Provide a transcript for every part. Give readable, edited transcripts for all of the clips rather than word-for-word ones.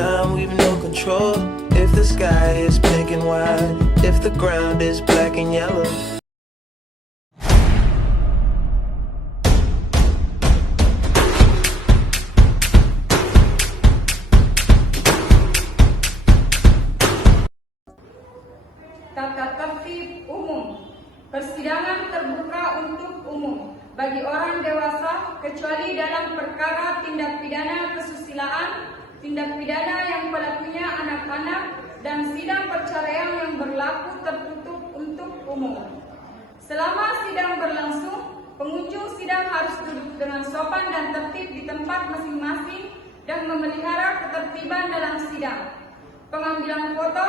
time we've no control. If the sky is pink and white, if the ground is black and yellow. Tata tertib umum. Persidangan terbuka untuk umum bagi orang dewasa kecuali dalam perkara tindak pidana kesusilaan, tindak pidana yang pelakunya anak-anak, dan sidang perceraian yang berlaku tertutup untuk umum. Selama sidang berlangsung, pengunjung sidang harus duduk dengan sopan dan tertib di tempat masing-masing dan memelihara ketertiban dalam sidang. Pengambilan foto,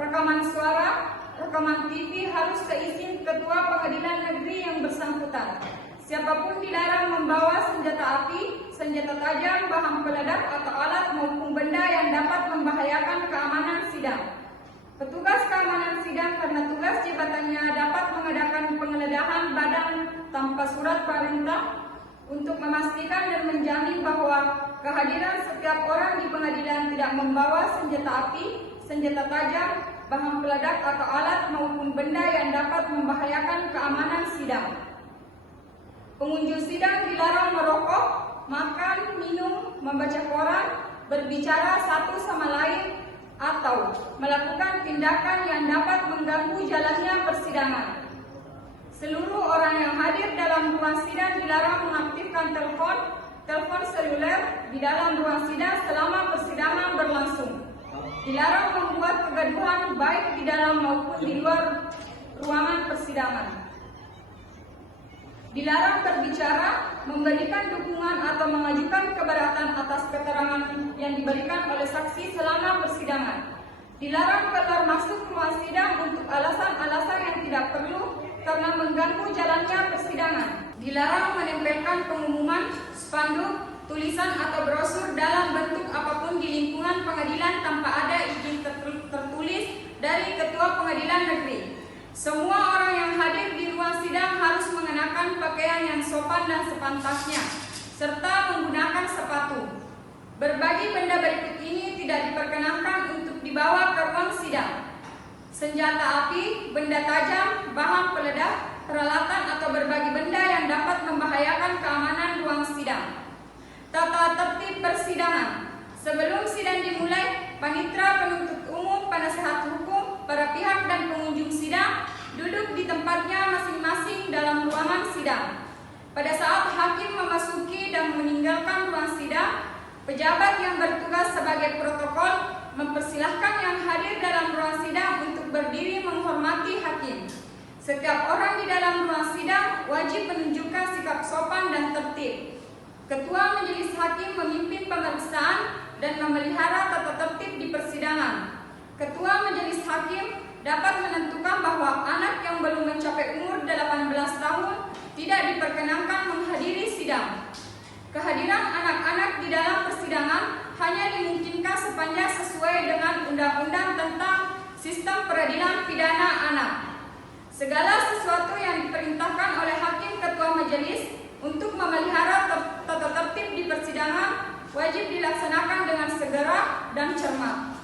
rekaman suara, rekaman TV harus seizin Ketua Pengadilan Negeri yang bersangkutan. Siapapun dilarang membawa senjata api, senjata tajam, bahan peledak atau alat maupun benda yang dapat membahayakan keamanan sidang. Petugas keamanan sidang karena tugas jabatannya dapat mengadakan penggeledahan badan tanpa surat perintah untuk memastikan dan menjamin bahwa kehadiran setiap orang di pengadilan tidak membawa senjata api, senjata tajam, bahan peledak atau alat maupun benda yang dapat membahayakan keamanan sidang. Pengunjung sidang dilarang merokok, makan, minum, membaca koran, berbicara satu sama lain, atau melakukan tindakan yang dapat mengganggu jalannya persidangan. Seluruh orang yang hadir dalam ruang sidang dilarang mengaktifkan telepon seluler di dalam ruang sidang selama persidangan berlangsung. Dilarang membuat kegaduhan baik di dalam maupun di luar ruangan persidangan. Dilarang berbicara, memberikan dukungan atau mengajukan keberatan atas keterangan yang diberikan oleh saksi selama persidangan. Dilarang keluar masuk ruang sidang untuk alasan-alasan yang tidak perlu karena mengganggu jalannya persidangan. Dilarang menempelkan pengumuman, spanduk, tulisan atau brosur dalam bentuk apapun di lingkungan pengadilan tanpa ada izin tertulis dari Ketua Pengadilan Negeri. Semua orang yang hadir di ruang sidang harus mengenakan pakaian yang sopan dan sepantasnya, serta menggunakan sepatu. Berbagai benda berikut ini tidak diperkenankan untuk dibawa ke ruang sidang. Senjata api, benda tajam, bahan peledak, peralatan atau berbagai benda yang dapat membahayakan keamanan ruang sidang. Tata tertib persidangan. Sebelum sidang dimulai, panitera penuntut umum, penasehat hukum, para pihak dan pengunjung sidang duduk di tempatnya masing-masing dalam ruangan sidang. Pada saat hakim memasuki dan meninggalkan ruang sidang, pejabat yang bertugas sebagai protokol mempersilahkan yang hadir dalam ruang sidang untuk berdiri menghormati hakim. Setiap orang di dalam ruang sidang wajib menunjukkan sikap sopan dan tertib. Ketua Majelis Hakim memimpin pemeriksaan dan memelihara tata tertib di persidangan. Ketua Majelis Hakim dapat menentukan bahwa anak yang belum mencapai umur 18 tahun tidak diperkenankan menghadiri sidang. Kehadiran anak-anak di dalam persidangan hanya dimungkinkan sepanjang sesuai dengan Undang-Undang tentang Sistem Peradilan Pidana Anak. Segala sesuatu yang diperintahkan oleh Hakim Ketua Majelis untuk memelihara tata tertib di persidangan wajib dilaksanakan dengan segera dan cermat.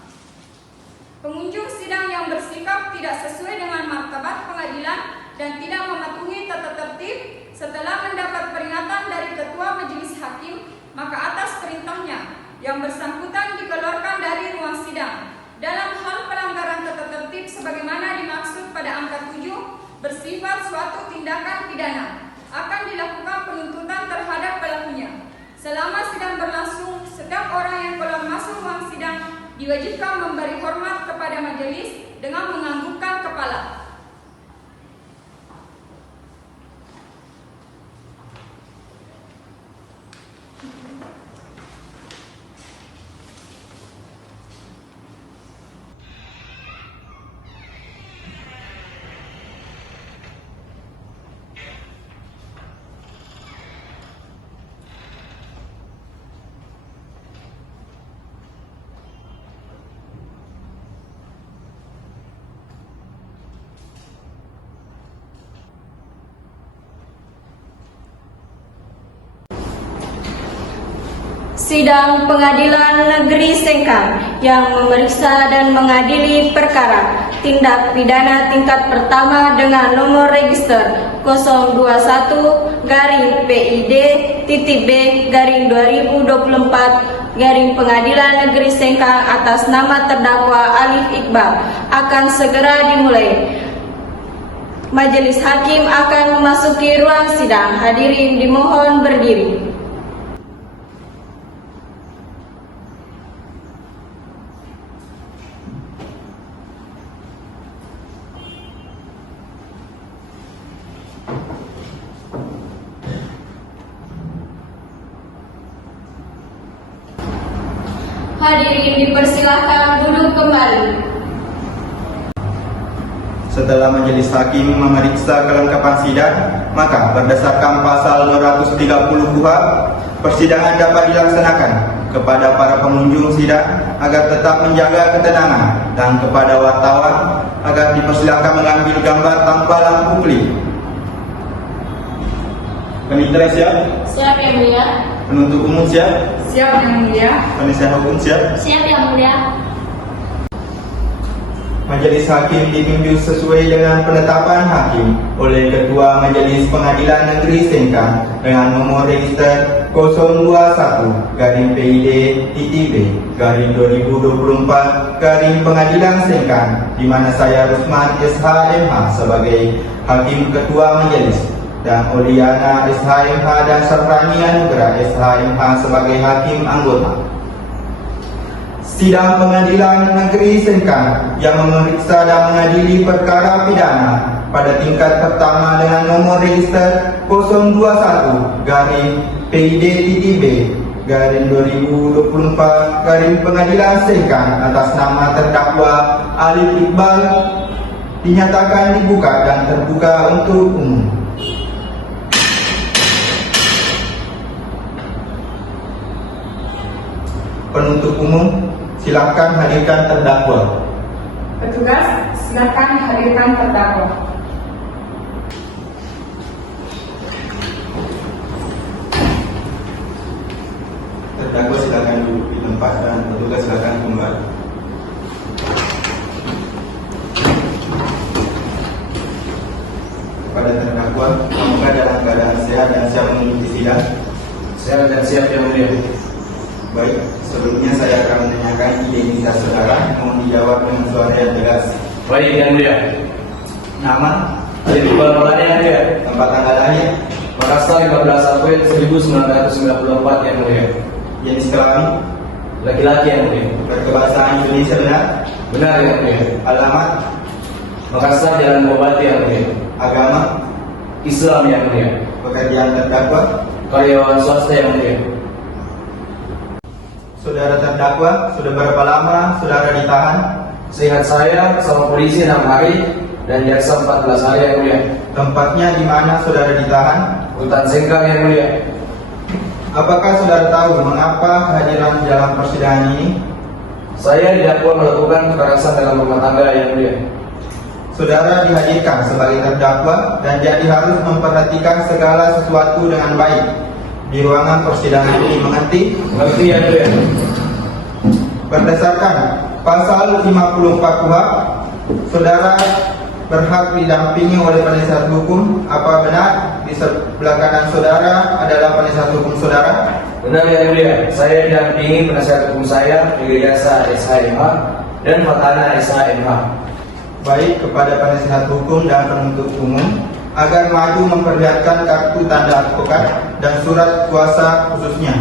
Pengunjung sidang yang bersikap tidak sesuai dengan martabat pengadilan dan tidak mematuhi tata tertib setelah mendapat peringatan dari Ketua Majelis Hakim, maka atas perintahnya yang bersangkutan dikeluarkan dari ruang sidang. Dalam hal pelanggaran tata tertib sebagaimana dimaksud pada angka 7 bersifat suatu tindakan pidana, akan dilakukan penuntutan terhadap pelakunya. Selama sidang berlangsung, setiap orang yang keluar masuk ruang sidang diwajibkan memberi hormat kepada majelis dengan menganggukkan kepala. Sidang Pengadilan Negeri Sengkang yang memeriksa dan mengadili perkara tindak pidana tingkat pertama dengan nomor register 021-PID-B-2024 Pengadilan Negeri Sengkang atas nama terdakwa Alif Iqbal akan segera dimulai. Majelis Hakim akan memasuki ruang sidang. Hadirin dimohon berdiri. Hadirin dipersilakan duduk kembali. Setelah Majelis Hakim memeriksa kelengkapan sidang, maka berdasarkan pasal 230 KUHP, persidangan dapat dilaksanakan kepada para pengunjung sidang agar tetap menjaga ketenangan dan kepada wartawan agar dipersilakan mengambil gambar tanpa lampu klip. Penitra siap? Siap Yang Mulia. Penuntut umum siap? Siap Yang Mulia. Penasihat hukum siap? Siap Yang Mulia. Majelis Hakim ditunjuk sesuai dengan penetapan hakim oleh Ketua Majelis Pengadilan Negeri Sengkang dengan nomor register 021-PID-B-2024 Pengadilan Sengkang, di mana saya Rusman SHMH sebagai Hakim Ketua Majelis dan Oliana SHMH dan Sarfani Anugrah SHMH sebagai Hakim Anggota. Sidang Pengadilan Negeri Sengkang yang memeriksa dan mengadili perkara pidana pada tingkat pertama dengan nomor register 021-PID-B-2024 Pengadilan Sengkang atas nama terdakwa Alif Iqbal dinyatakan dibuka dan terbuka untuk umum. Penuntut umum, silakan hadirkan terdakwa. Petugas, silakan hadirkan terdakwa. Terdakwa silakan duduk di tempat dan petugas silakan kembali. Kepada terdakwa, semoga dalam keadaan sehat dan siap mengikuti sidang. Sehat dan siap Yang Mulia. Baik, sebelumnya saya akan menanyakan identitas saudara. Mohon dijawab dengan suara yang tegas. Baik Yang Mulia. Nama, Alif Iqbal Maulana Yang Mulia. tempat tanggal lahir, Makassar 15 April 1994 Yang Mulia. jenis kelamin, Laki-laki Yang Mulia. berkebahasaan Indonesia benar, Benar Yang Mulia. alamat, Makassar Jalan Bobati Yang Mulia. agama, Islam Yang Mulia. pekerjaan terdakwa. Karyawan swasta Yang Mulia. Saudara terdakwa, sudah berapa lama saudara ditahan? Seingat saya bersama polisi 6 hari dan jaksa 14 hari Yang Mulia. Tempatnya di mana saudara ditahan? Rutan Sengkang Yang Mulia. Apakah saudara tahu mengapa kehadiran di dalam persidangan ini? Saya didakwa melakukan kekerasan dalam rumah tangga Yang Mulia. Saudara dihadirkan sebagai terdakwa dan jadi harus memperhatikan segala sesuatu dengan baik di ruangan persidangan ini, mengerti? Mengerti Yang Mulia. Berdasarkan pasal 54 KUHP, saudara berhak didampingi oleh penasihat hukum. Apa benar di sebelah kanan saudara adalah penasihat hukum saudara? Benar Yang Mulia. Saya didampingi penasihat hukum saya, Brigadier SHMH dan Fatana SHMH. Baik, kepada penasihat hukum dan penuntut umum agar maju memperlihatkan kartu tanda advokat dan surat kuasa khususnya.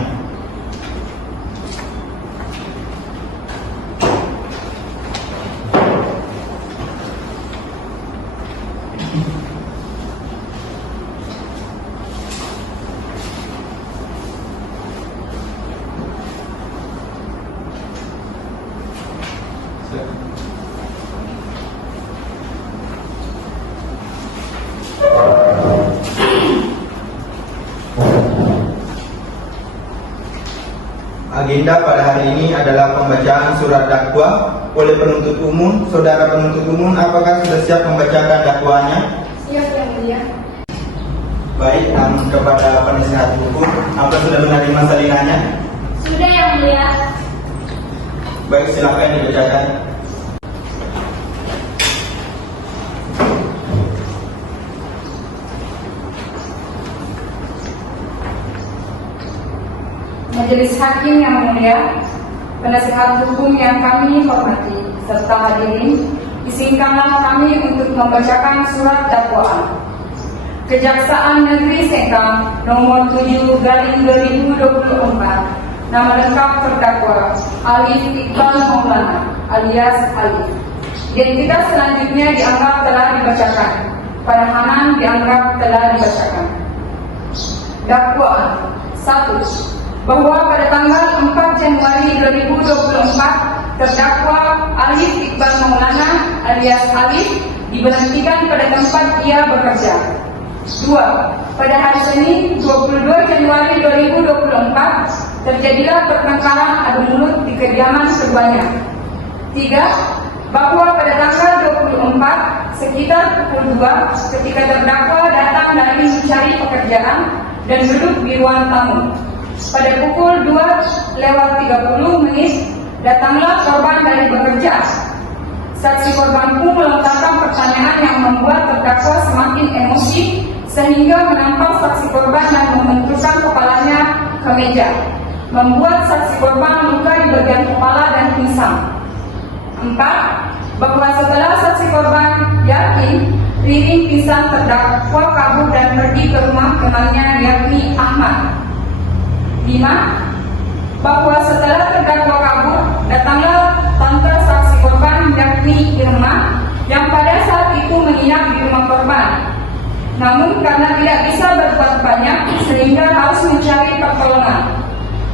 Agenda pada hari ini adalah pembacaan surat dakwah oleh penuntut umum. Saudara penuntut umum, apakah sudah siap membacakan dakwaannya? Siap Yang Mulia. Baik, namun kepada penasihat hukum, apa sudah menerima salinannya? Sudah yang mulia. Baik, silakan dibacakan. Majelis Hakim yang mulia, penasihat hukum yang kami hormati, serta hadirin, izinkanlah kami untuk membacakan surat dakwaan. Kejaksaan Negeri Sengkang nomor 7/2024. Nama lengkap terdakwa Alif Iqbal Maulana alias Alif. Identitas selanjutnya dianggap telah dibacakan. Penahanan dianggap telah dibacakan. Dakwaan 1. Bahwa pada tanggal 4 Januari 2024 terdakwa Alif Iqbal Maulana alias Alif diberhentikan pada tempat ia bekerja. 2. Pada hari Senin 22 Januari 2024 terjadilah pertengkaran adu mulut di kediaman keduanya. 3. Bahwa pada tanggal 24 sekitar pukul 2 ketika terdakwa datang dari mencari pekerjaan dan duduk di ruang tamu. Pada pukul 2:30 datanglah korban dari bekerja. Saksi korban pun melontarkan pertanyaan yang membuat terdakwa semakin emosi sehingga menampar saksi korban dan membenturkan kepalanya ke meja, membuat saksi korban luka di bagian kepala dan pingsan. 4. Bahwa setelah saksi korban yakin Ririn pingsan, terdakwa kabur dan pergi ke rumah temannya yakni Ahmad. 5. Bahwa setelah terdakwa kabur, datanglah tante saksi korban yakni Irma yang pada saat itu menginap di rumah korban. Namun karena tidak bisa berbuat banyak sehingga harus mencari pertolongan.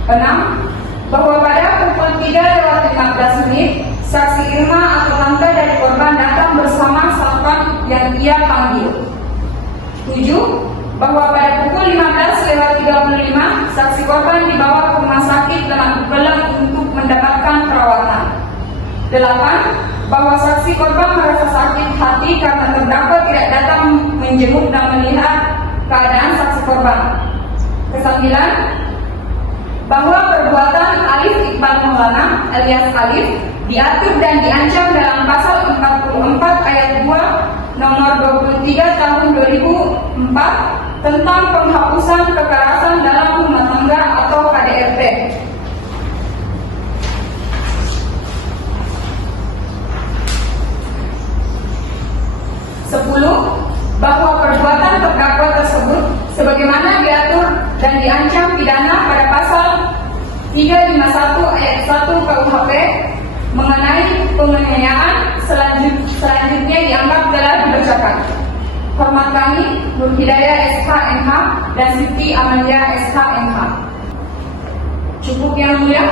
6. Bahwa pada pukul 3:15 saksi Irma atau tante dari korban datang bersama satpam yang ia panggil. 7. Bahwa pada pukul 15:35 saksi korban dibawa ke rumah sakit dengan Belang untuk mendapatkan perawatan. 8. Bahwa saksi korban merasa sakit hati karena terdakwa tidak datang menjenguk dan melihat keadaan saksi korban. 9. Bahwa perbuatan Alif Iqbal Maulana alias Alif diatur dan diancam dalam pasal 44 ayat 2 nomor 23 tahun 2004 tentang penghapusan kekerasan dalam rumah tangga atau KDRT. 10. Bahwa perbuatan terdakwa tersebut sebagaimana diatur dan diancam pidana pada pasal 351 ayat 1 KUHP mengenai penganiayaan selanjutnya dianggap telah dibacakan. Hormat kami, Nur Hidayah SHMH dan Siti Amalia SHMH. Cukup yang mulia.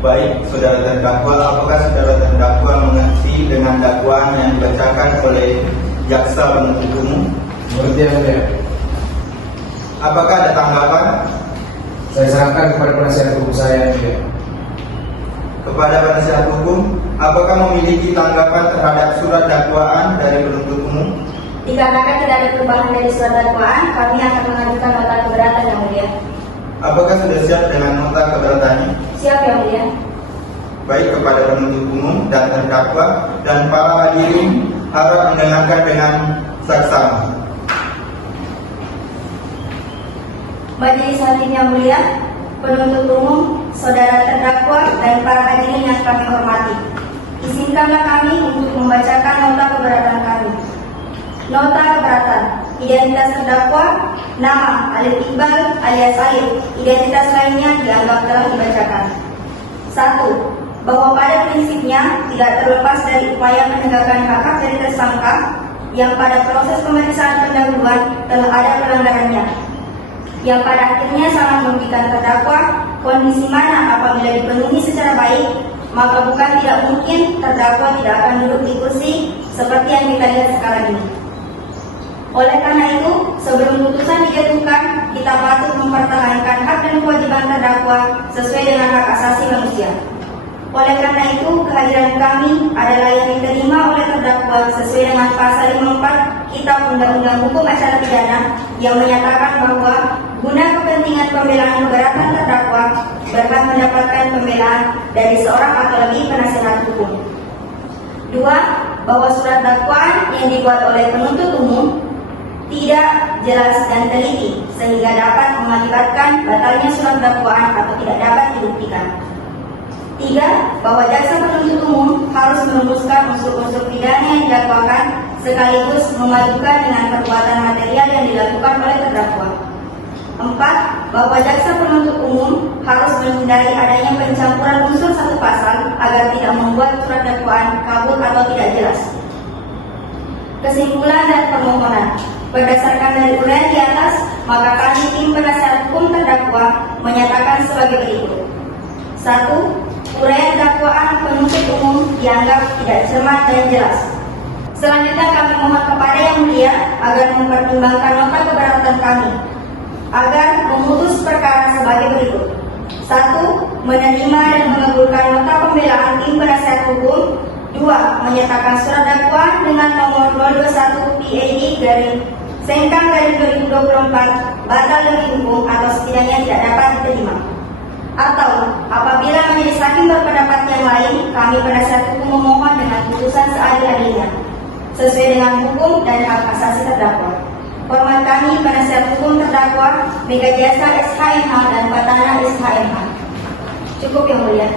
Baik, saudara terdakwa, apakah saudara terdakwa mengerti dengan dakwaan yang dibacakan oleh jaksa penuntut umum? Mengerti yang mulia. Apakah ada tanggapan? Saya serahkan kepada penasihat hukum saya yang mulia. Kepada penasihat hukum, apakah memiliki tanggapan terhadap surat dakwaan dari penuntut umum? Dikarenakan tidak ada perubahan dari surat dakwaan, kami akan mengajukan nota keberatan yang mulia. Apakah sudah siap dengan nota keberatannya? Siap yang mulia. Baik, kepada penuntut umum dan terdakwa dan para hadirin harap mendengarkan dengan saksama. Majelis Hakim yang mulia, penuntut umum, saudara terdakwa dan para hadirin yang kami hormati, izinkanlah kami untuk membacakan nota keberatan kami. Nota keberatan. Identitas terdakwa, nama Alif Iqbal alias Alif. Identitas lainnya dianggap telah dibacakan. 1. Bahwa pada prinsipnya tidak terlepas dari upaya penegakan hak-hak dari tersangka yang pada proses pemeriksaan pendahuluan telah ada pelanggarannya, yang pada akhirnya sangat merugikan terdakwa, kondisi mana apabila dipenuhi secara baik, maka bukan tidak mungkin terdakwa tidak akan duduk di kursi seperti yang kita lihat sekarang ini. Oleh karena itu, sebelum putusan dijatuhkan, kita patut mempertahankan hak dan kewajiban terdakwa sesuai dengan hak asasi manusia. Oleh karena itu, kehadiran kami adalah yang diterima oleh terdakwa sesuai dengan pasal 54 KIA Kitab Undang-Undang Hukum Acara Pidana yang menyatakan bahwa guna kepentingan pembelaan keberatan terdakwa berhak mendapatkan pembelaan dari seorang atau lebih penasihat hukum. 2. Bahwa surat dakwaan yang dibuat oleh penuntut umum tidak jelas dan teliti sehingga dapat mengakibatkan batalnya surat dakwaan atau tidak dapat dibuktikan. 3. Bahwa jaksa penuntut umum harus merumuskan unsur-unsur pidana yang didakwakan sekaligus memadukan dengan perbuatan material yang dilakukan oleh terdakwa. 4. Bahwa jaksa penuntut umum harus menghindari adanya pencampuran unsur satu pasal agar tidak membuat surat dakwaan kabur atau tidak jelas. Kesimpulan dan permohonan. Berdasarkan dari uraian di atas, maka kami tim penasihat hukum terdakwa menyatakan sebagai berikut. 1. Uraian dakwaan penuntut umum dianggap tidak cermat dan jelas. Selanjutnya kami mohon kepada Yang Mulia agar mempertimbangkan nota keberatan kami agar memutus perkara sebagai berikut. 1. Menerima dan mengabulkan nota pembelaan tim penasihat hukum. 2. Menyatakan surat dakwaan dengan nomor 021 PAD garing Sengkang garing 2024 batal demi hukum atau setidaknya tidak dapat diterima. Atau apabila majelis hakim berpendapat yang lain, kami penasihat hukum memohon dengan putusan seadil-adilnya sesuai dengan hukum dan hak asasi terdakwa. Hormat kami penasihat hukum terdakwa Mega Jasa SHMH dan Fatana SHMH. Cukup Yang Mulia.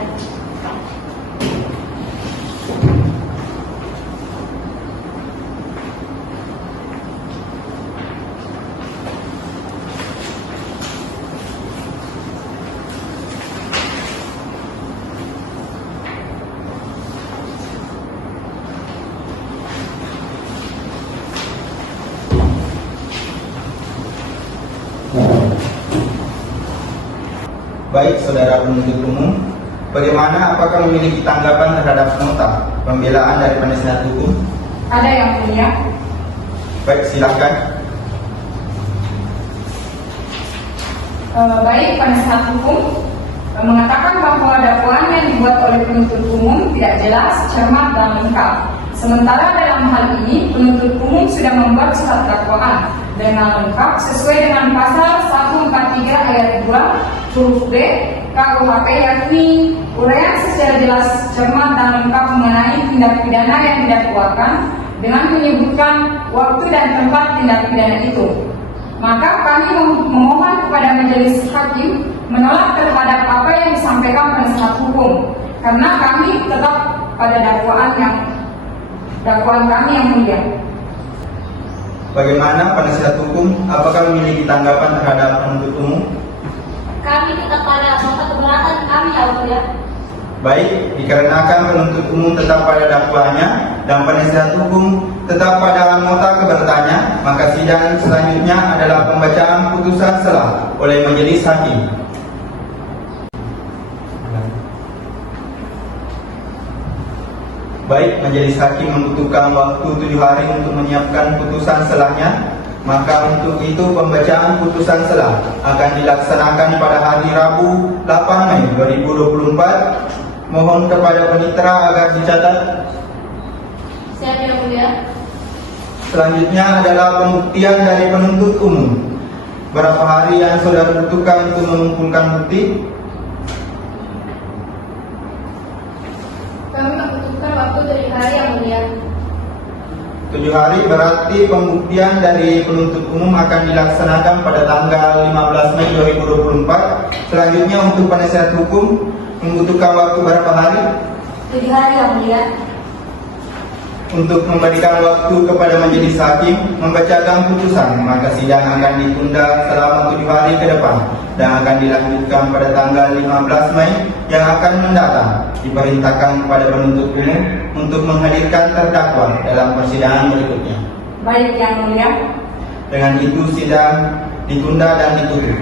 Baik, saudara penuntut umum, bagaimana, apakah memiliki tanggapan terhadap nota pembelaan dari penasihat hukum? Ada Yang Mulia. Baik, silakan. Baik, penasihat hukum mengatakan bahwa dakwaan yang dibuat oleh penuntut umum tidak jelas, cermat, dan lengkap. Sementara dalam hal ini, penuntut umum sudah membuat surat dakwaan dengan lengkap sesuai dengan pasal 143 ayat 2 huruf B KUHP, yakni uraian secara jelas, cermat, dan lengkap mengenai tindak pidana yang didakwakan dengan menyebutkan waktu dan tempat tindak pidana itu. Maka kami memohon kepada majelis hakim menolak terhadap apa yang disampaikan penasihat hukum, karena kami tetap pada dakwaan kami Yang Mulia. Bagaimana penasihat hukum, apakah memiliki tanggapan terhadap penuntut umum? Kami tetap pada nota keberatan kami Yang Mulia. Baik, dikarenakan penuntut umum tetap pada dakwaannya dan penasihat hukum tetap pada nota keberatannya, maka sidang selanjutnya adalah pembacaan putusan selah oleh majelis hakim. Baik, majelis hakim membutuhkan waktu 7 hari untuk menyiapkan putusan selahnya, maka untuk itu pembacaan putusan selah akan dilaksanakan pada hari Rabu 8 Mei 2024. Mohon kepada penitra agar dicatat. Siap Yang Mulia. Selanjutnya adalah pembuktian dari penuntut umum. Berapa hari yang saudara butuhkan untuk mengumpulkan bukti? Kami membutuhkan waktu 7 hari Yang Mulia. 7 hari berarti pembuktian dari penuntut umum akan dilaksanakan pada tanggal 15 Mei 2024. Selanjutnya untuk penasihat hukum membutuhkan waktu berapa hari? 7 hari Yang Mulia. Untuk memberikan waktu kepada majelis hakim membacakan putusan, maka sidang akan ditunda selama 7 hari ke depan dan akan dilanjutkan pada tanggal 15 Mei yang akan mendatang. Diperintahkan kepada penuntut umum untuk menghadirkan terdakwa dalam persidangan berikutnya. Baik Yang Mulia. Dengan itu sidang ditunda dan ditutup.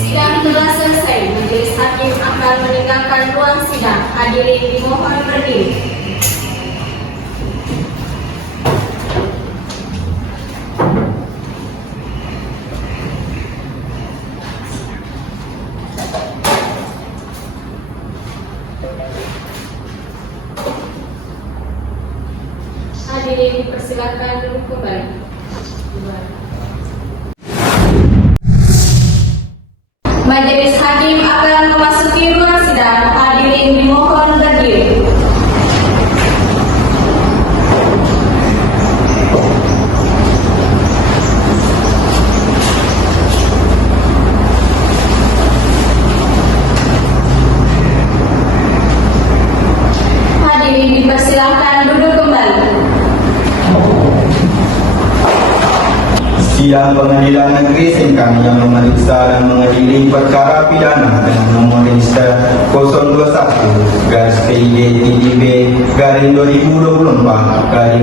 Sidang telah selesai. Majelis hakim akan meninggalkan ruang sidang. Hadirin dimohon berdiri. hadirin dipersilakan duduk kembali. Majelis hakim akan memasuki ruang sidang. Hadirin dimohon berdiri. Hadirin dipersilakan duduk kembali. Sidang Pengadilan Negeri Sengkang yang memeriksa dan mengadili perkara pidana dengan nomor register 021-PID-2024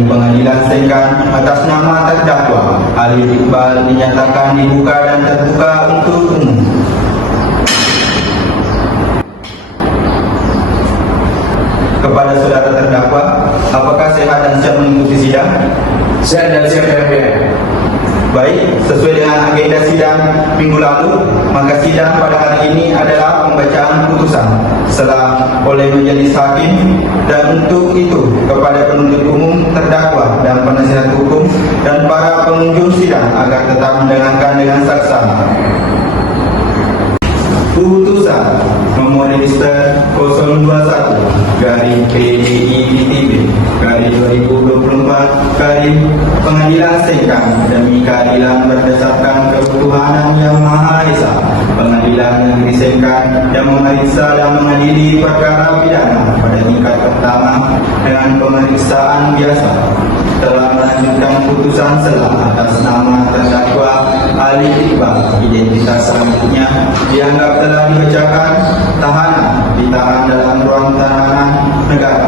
Pengadilan Sengkang atas nama terdakwa Alif Iqbal dinyatakan dibuka dan terbuka untuk umum. Kepada saudara terdakwa, apakah sehat dan siap mengikuti sidang? Sehat dan siap yang mulia. Baik, sesuai dengan agenda sidang minggu lalu, maka sidang pada hari ini adalah pembacaan putusan setelah oleh majelis hakim, dan untuk itu kepada penuntut umum, terdakwa dan penasihat hukum dan para pengunjung sidang agar tetap mendengarkan dengan saksama. Putusan nomor register 021-PDIPTB/2024 Pengadilan Sengkang demi keadilan berdasarkan ketuhanan yang Maha Esa. Pengadilan Negeri Sengkang yang memeriksa dan mengadili perkara pidana pada tingkat pertama dengan pemeriksaan biasa telah melanjutkan putusan selah atas nama terdakwa Alif Iqbal. Identitas selanjutnya dianggap telah dibacakan. Tahanan ditahan dalam ruang tahanan negara.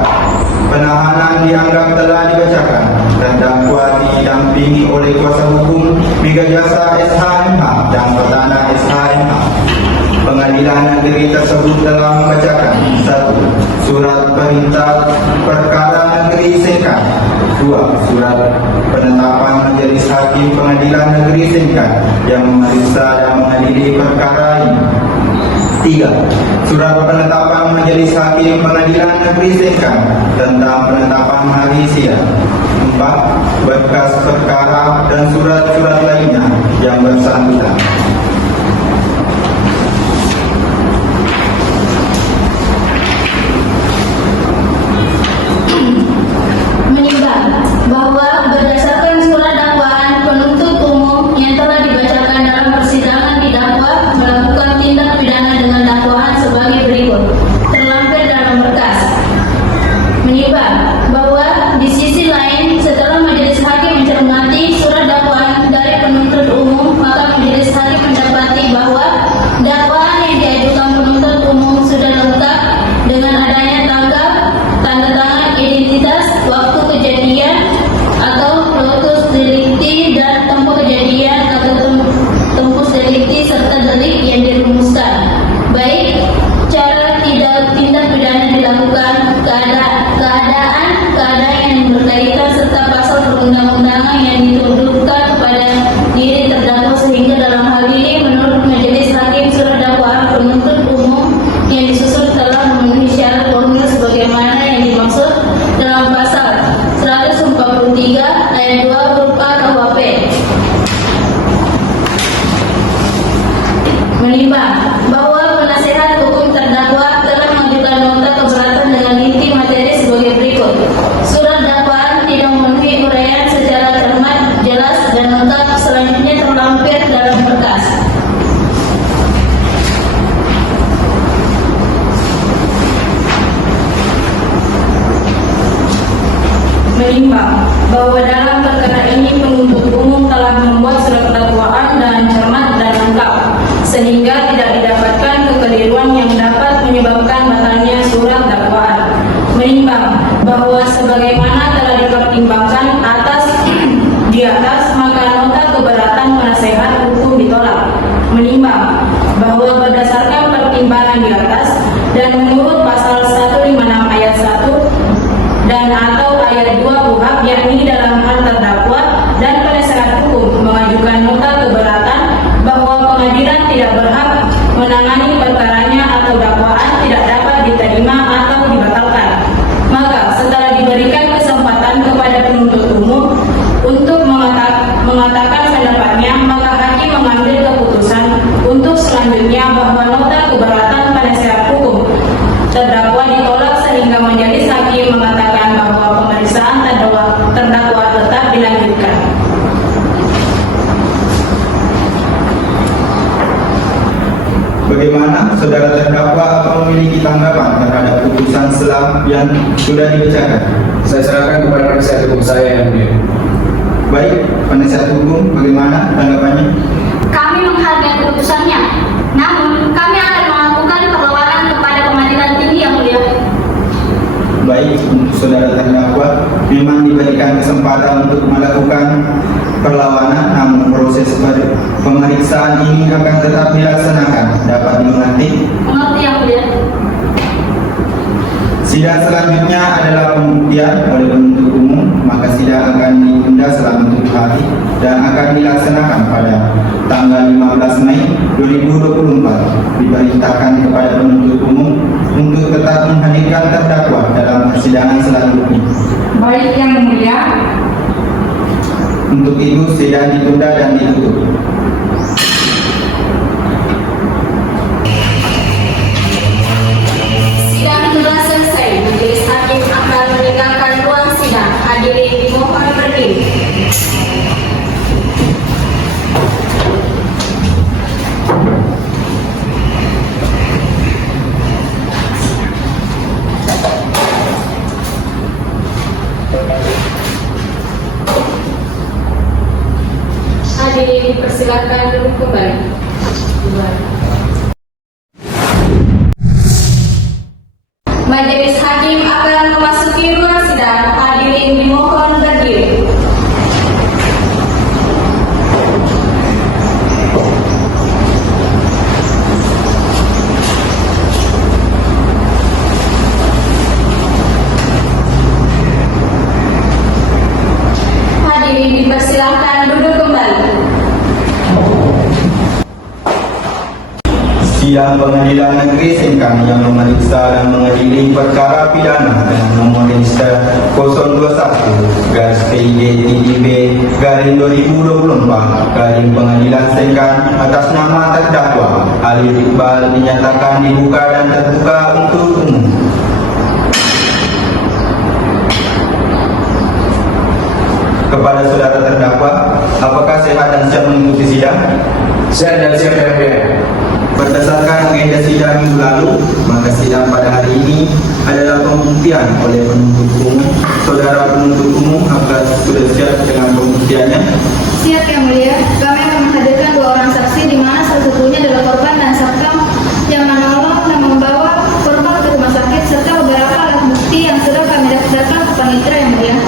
Penahanan dianggap telah dibacakan. Terdakwa didampingi oleh kuasa hukum Mega Jasa SHMH dan Petana SHMH. Pengadilan negeri tersebut telah membacakan 1. Surat perintah perkara negeri Sengkang. 2. Surat penetapan majelis hakim Pengadilan Negeri Sengkang yang memeriksa dan mengadili perkara ini. 3. Surat penetapan majelis hakim Pengadilan Negeri Sengkang tentang penetapan hari sidang. 4. Berkas perkara dan surat-surat lainnya yang bersangkutan. Menimbang bahwa berdasarkan surat dakwaan, penuntut umum yang telah dibacakan dalam persidangan didakwa melakukan tindak pidana dengan dakwaan sebagai berikut. Terlampir dalam berkas. Menimbang bahwa di sisi lain, setelah majelis hakim mencermati surat dakwaan dari penuntut umum, maka majelis hakim mendapati bahwa dakwaan yang diajukan penuntut umum sudah lengkap dengan adanya tanda tangan identitas, waktu kejadian atau lokus delikti dan tempat kejadian atau tempus delikti serta delik yang dirumuskan, baik cara tindak pidana dilakukan, keadaan yang berkaitan serta pasal perundang-undangan yang dituduhkan kepada diri terdakwa, sehingga dalam hal ini menurut majelis hakim surat dakwaan penuntut umum yang disusun telah memenuhi syarat formil sebagaimana yang dimaksud dalam pasal 143 ayat 2 huruf A KUHP. Menimbang bahwa penasihat hukum terdakwa telah mengajukan nota keberatan dengan inti materi sebagai berikut. Surat dakwaan tidak memenuhi uraian secara cermat, jelas, dan lengkap, selanjutnya terlampir dalam berkas. Menimbang bahwa dalam perkara ini penuntut umum telah membuat surat dakwaan dan cermat dan lengkap, sehingga tidak didapatkan kekeliruan yang dapat menyebabkan batalnya surat dakwaan. Menimbang bahwa sebagaimana telah dipertimbangkan di atas, maka nota keberatan penasehat hukum ditolak. Menimbang bahwa berdasarkan pertimbangan di atas dan menurut pasal 156 ayat 1 dan atau ayat 2 KUHP, yakni dalam hal terdakwa dan penasehat hukum mengajukan nota keberatan bahwa pengadilan tidak berhak menangani perkaranya atau dakwaan tidak dapat diterima atau dibatalkan. Maka setelah diberikan kesempatan kepada penuntut umum mengambil keputusan untuk selanjutnya bahwa nota keberatan penasihat hukum terdakwa ditolak sehingga majelis hakim mengatakan bahwa pemeriksaan terdakwa tetap dilanjutkan. Bagaimana saudara terdakwa memiliki tanggapan terhadap putusan selam yang sudah dibacakan? Saya serahkan kepada penasihat hukum saya yang mulia. Baik, penasihat hukum, bagaimana tanggapannya? Kami menghargai keputusannya, namun kami akan melakukan perlawanan kepada pengadilan tinggi yang mulia. Baik, untuk saudara terdakwa memang diberikan kesempatan untuk melakukan perlawanan, namun proses pemeriksaan ini akan tetap dilaksanakan. Dapat dimengerti? Mengerti yang mulia? Sidang selanjutnya adalah pembuktian oleh penuntut umum, maka sidang akan ditunda selama 7 hari dan akan dilaksanakan pada tanggal 15 Mei 2024. Diperintahkan kepada penuntut umum untuk tetap menghadirkan terdakwa dalam persidangan selanjutnya. Baik yang mulia. Untuk itu sidang ditunda dan ditutup. Sidang telah selesai. Majelis hakim akan meninggalkan ruang sidang. Hadirin dimohon berdiri. Hadirin dipersilakan duduk kembali. Majelis hakim akan memasuki ruang sidang. Hadirin dimohon berdiri. Hadirin dipersilakan duduk kembali. Sidang Pengadilan Negeri Sengkang yang memeriksa dan mengadili perkara pidana dengan nomor register 021-PID-2024 Pengadilan Sengkang atas nama terdakwa Alif Iqbal dinyatakan dibuka dan terbuka untuk umum. Kepada saudara terdakwa, apakah sehat dan siap mengikuti sidang? Saya dan siap yang mulia. Berdasarkan agenda sidang minggu lalu, maka sidang pada hari ini adalah pembuktian oleh penuntut umum. Saudara penuntut umum, apakah sudah siap dengan pembuktiannya? Siap yang mulia. Kami akan menghadirkan 2 orang saksi di mana salah satunya adalah korban dan satpam yang menolong dan membawa korban ke rumah sakit serta beberapa alat bukti yang sudah kami daftarkan ke panitera yang mulia.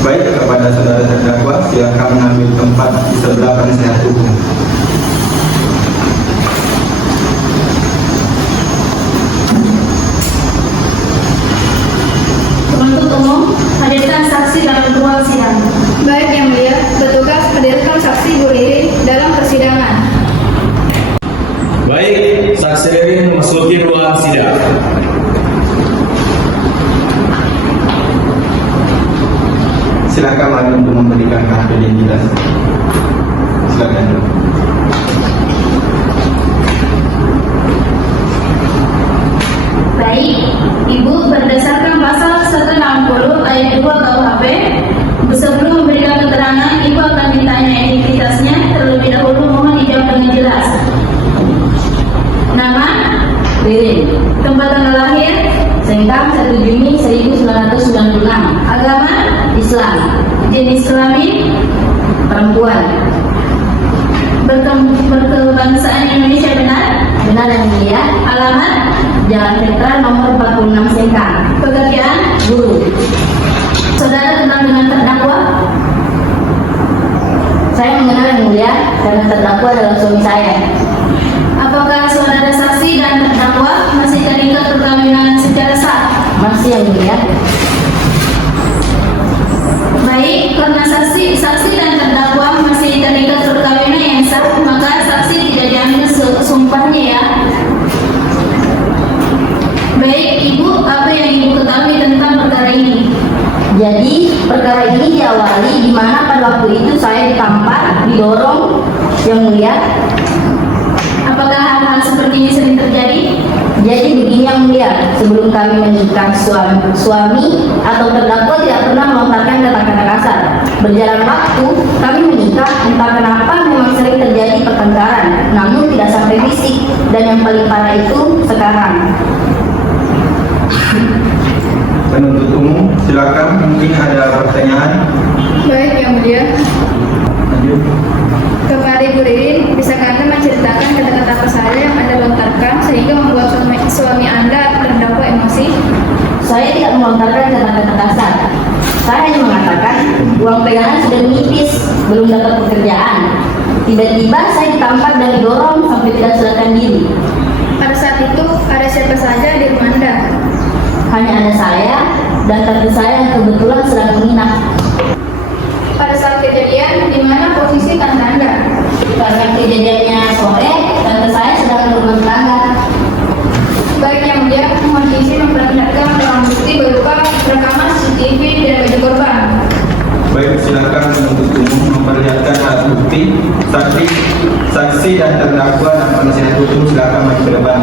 Baik, kepada saudara terdakwa, silakan mengambil tempat di sebelah penasihat hukum. Penuntut umum, hadirkan saksi dalam ruang sidang. Baik yang mulia, petugas hadirkan saksi Bu Ririn dalam persidangan. Baik, saksi Ririn memasuki ruang sidang. Silakan maju untuk memberikan kartu identitas. Silakan. Baik, Ibu berdasarkan pasal 160 ayat 2 KUHP, sebelum memberikan keterangan, Ibu akan ditanya identitasnya. Terlebih dahulu mohon dijawab dengan jelas. Nama? Ririn. Tempat tanggal lahir? Sengkang 1 Juni 1996. Agama? Islam. Jenis kelamin? Perempuan. Berkebangsaan Indonesia benar? Benar yang mulia. Alamat? Jalan Veteran nomor 46 Sengkang. Pekerjaan? Guru. Saudara kenal dengan terdakwa? Saya mengenal yang mulia karena terdakwa adalah suami saya. Apakah saudara saksi dan terdakwa masih terikat perkawinan secara sah? Masih yang mulia. Baik, karena saksi dan terdakwa masih terikat perkawinan yang sah, maka saksi tidak diambil sumpahnya ya. Baik, Ibu, apa yang Ibu ketahui tentang perkara ini? Jadi perkara ini diawali di mana pada waktu itu saya ditampar, didorong Yang Mulia, Apakah hal-hal seperti ini sering terjadi? jadi begini Yang Mulia, sebelum kami menikah suami atau terdakwa tidak pernah melontarkan kata-kata kasar. Berjalan waktu, kami menikah, entah kenapa memang sering terjadi pertengkaran, namun tidak sampai fisik. Dan yang paling parah itu sekarang. Penuntut umum, silakan, mungkin ada pertanyaan. Baik, Yang Mulia. Lanjut. Kepada Ibu Ririn, bisakah Anda menceritakan kata-kata apa saja yang Anda lontarkan sehingga membuat suami Anda terdakwa emosi? Saya tidak melontarkan kata-kata kasar. Saya hanya mengatakan uang pegangan sudah menipis, belum dapat pekerjaan. Tiba-tiba saya ditampar dan didorong sampai tidak sadarkan diri. Pada saat itu, ada siapa saja di rumah Anda? Hanya ada saya dan tante saya yang kebetulan sedang menginap. Pada saat kejadian, di mana posisi tante Anda? Karena kejadiannya sore, tante saya sedang berumah tangga. Baik, Yang Mulia, mohon izin memperlihatkan barang bukti berupa rekaman CCTV dan baju korban. Baik, silakan penuntut umum memperlihatkan alat bukti, saksi dan terdakwa dan penasihat hukum silakan maju ke depan.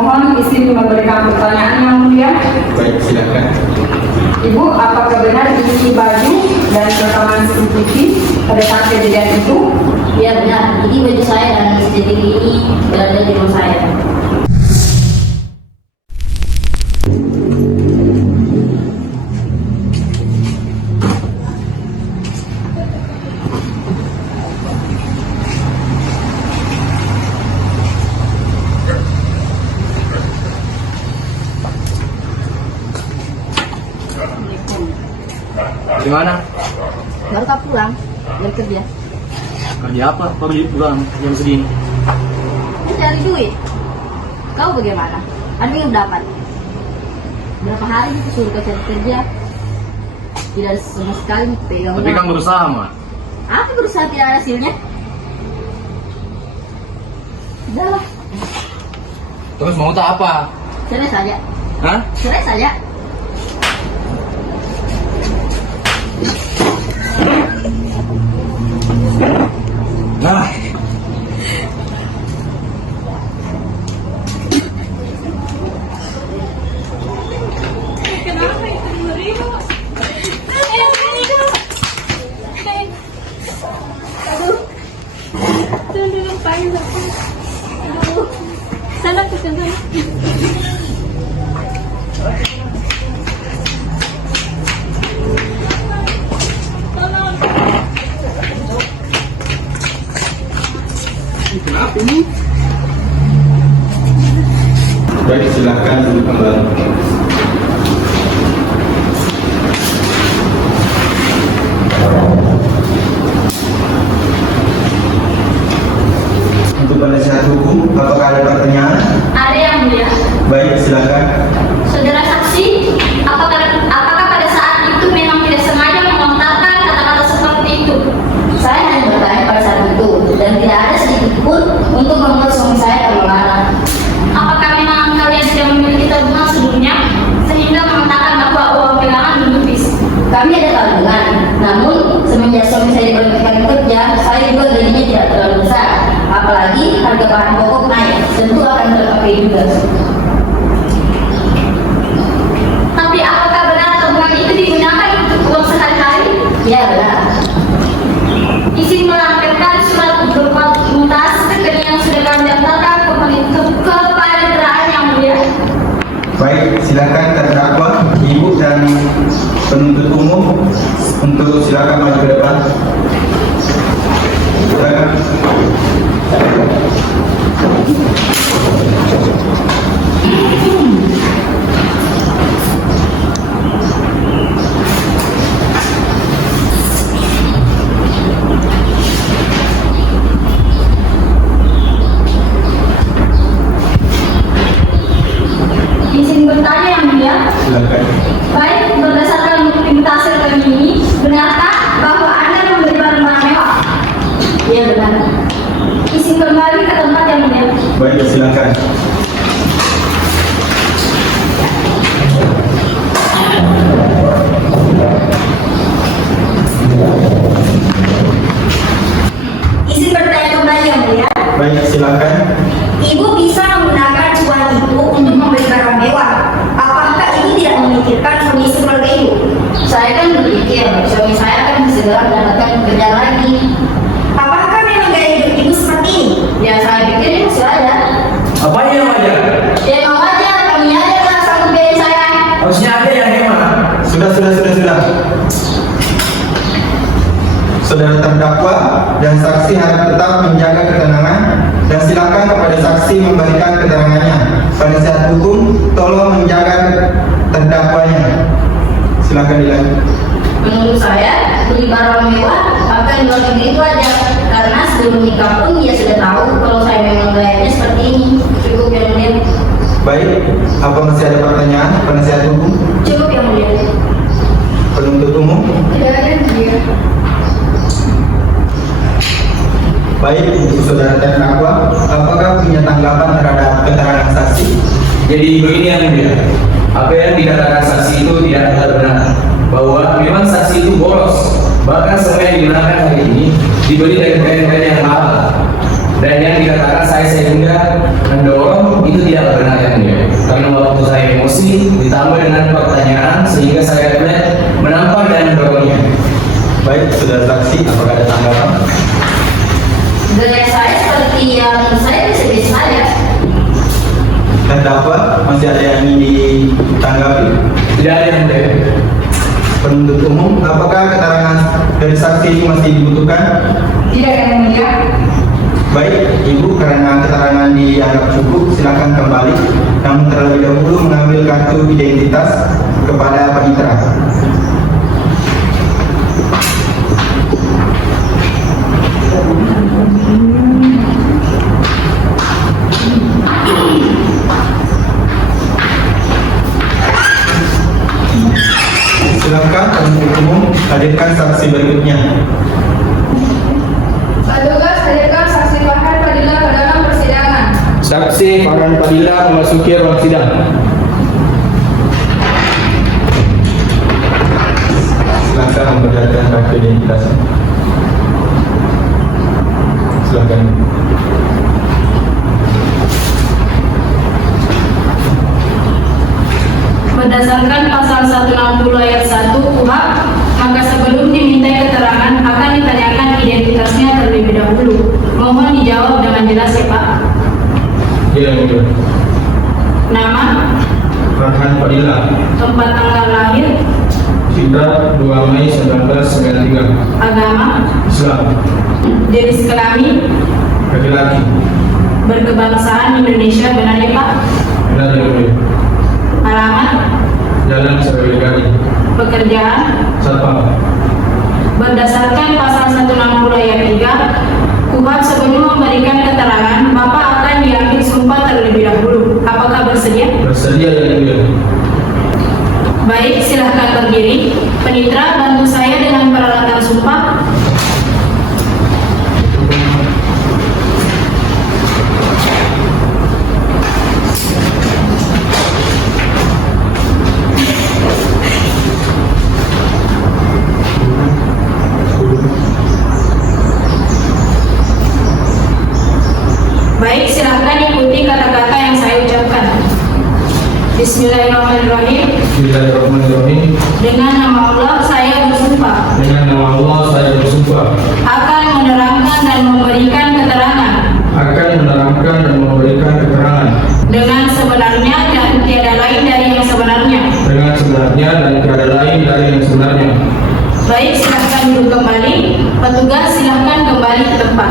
Mohon izin memberikan pertanyaan Yang Mulia. Baik, silakan. Ibu, apakah benar isi baju dan rekaman CCTV pada saat kejadian itu? Ya benar, ini baju saya dan CCTV ini berada di rumah saya. Gimana? Baru kau pulang dari kerja. Kerja apa? Baru pulang jam segini. Cari duit. Kau bagaimana? Ada yang dapat? Berapa hari itu suruh kau cari kerja? Tidak sama sekali pegang. Tapi kan berusaha, mah. Apa berusaha tidak ada hasilnya? Udahlah, Terus mau tak apa? cerai saja. Hah? Cerai saja. Nah, Kenapa itu diberimu? Aduh, tolong panggil aku. Aduh, sana ke sana. Tolong. kenapa ini? Baik, silakan duduk kembali. Untuk penasihat hukum, apakah ada pertanyaan? Ada Yang Mulia. Baik, silakan. Saudara saksi, apakah pada saat itu memang tidak sengaja melontarkan kata-kata seperti itu? Saya hanya bertanya pada saat itu dan tidak ada sedikit pun untuk membuat suami saya terlarang. Apakah memang kalian sudah memiliki tabungan sebelumnya sehingga mengatakan bahwa uang pegangan menipis? Kami ada tabungan, namun semenjak suami saya diberhentikan kerja, saya juga gajinya tidak terlalu besar. Apalagi harga bahan pokok naik, tentu akan terpakai juga. Tapi apakah benar tabungan itu digunakan untuk uang sehari-hari? Ya benar. Izin melampirkan surat berupa mutasi rekening yang sudah kami daftarkan kepada kendaraan Yang Mulia. Baik, silakan terdakwa, ibu dan penuntut umum untuk silakan maju ke depan. Silakan. Izin bertanya pikir suami saya akan segera mendapatkan pekerjaan lagi. Apakah memang gaya hidup ibu seperti ini? Ya saya pikir ini masih ada. Apa yang wajar? Ya memang wajar, kami aja yang nggak sanggup biayain saya. Harusnya ada yang hemat. Sudah. Saudara terdakwa dan saksi harap tetap menjaga ketenangan dan silakan kepada saksi memberikan keterangannya. Penasihat hukum tolong menjaga terdakwanya. Silakan dilanjut. Menurut saya, beli barang mewah akan luar negeri itu aja. Karena sebelum nikah pun dia sudah tahu kalau saya memang gayanya seperti ini. Cukup yang mulia. Baik, apa masih ada pertanyaan penasihat hukum? Cukup yang mulia. Penuntut umum? Tidak ada yang mulia. Baik, untuk saudara terdakwa, apakah punya tanggapan terhadap keterangan saksi? Jadi begini yang mulia, apa yang dikatakan saksi itu tidak benar, bahwa memang saksi itu boros, bahkan semua yang digunakan hari ini dibeli dari brand-brand yang mahal, dan yang dikatakan saya sehingga mendorong itu tidak benar yang mulia, karena waktu saya emosi ditambah dengan pertanyaan sehingga saya menampar dan mendorongnya. Baik, saudara saksi, apakah ada tanggapan? Gaya saya seperti yang saya bisa saja. Terdakwa, masih ada yang ingin ditanggapi? Tidak ada yang mulia. Penuntut umum, apakah keterangan dari saksi ini masih dibutuhkan? Tidak yang mulia. Baik, Ibu, karena keterangan dianggap cukup, silakan kembali. Namun terlebih dahulu mengambil kartu identitas kepada panitera. Silakan penuntut umum hadirkan saksi berikutnya. Petugas hadirkan saksi Farhan Fadila ke dalam persidangan. Saksi Farhan Fadila memasuki ruang sidang. Silakan memperlihatkan kartu identitas. Silakan. Berdasarkan pasal 160 ayat 1 KUHP, maka sebelum dimintai keterangan akan ditanyakan identitasnya terlebih dahulu. Mohon dijawab dengan jelas ya Pak. Iya, mulia. Nama, Farhan Fadila, tempat tanggal lahir, Sidra 2 Mei 1993, agama, Islam, jenis kelamin, laki-laki, berkebangsaan Indonesia, benar ya Pak? benar yang mulia. Alamat, Jalan Sriwedari, pekerjaan, Satpam. berdasarkan pasal 160 ayat 3 KUHP, sebelum memberikan keterangan Bapak akan diambil sumpah terlebih dahulu. Apakah bersedia? Bersedia yang mulia. Baik, silahkan berdiri. Penitra, bantu saya dengan peralatan sumpah. Baik, silahkan ikuti kata-kata yang saya ucapkan. Bismillahirrahmanirrahim. Bismillahirrahmanirrahim. Dengan nama Allah saya bersumpah Dengan nama Allah saya bersumpah akan menerangkan dan memberikan keterangan akan menerangkan dan memberikan keterangan dengan sebenarnya dan tiada lain dari yang sebenarnya. dengan sebenarnya dan tiada lain dari yang sebenarnya. Baik, silahkan duduk kembali. Petugas silahkan kembali ke tempat.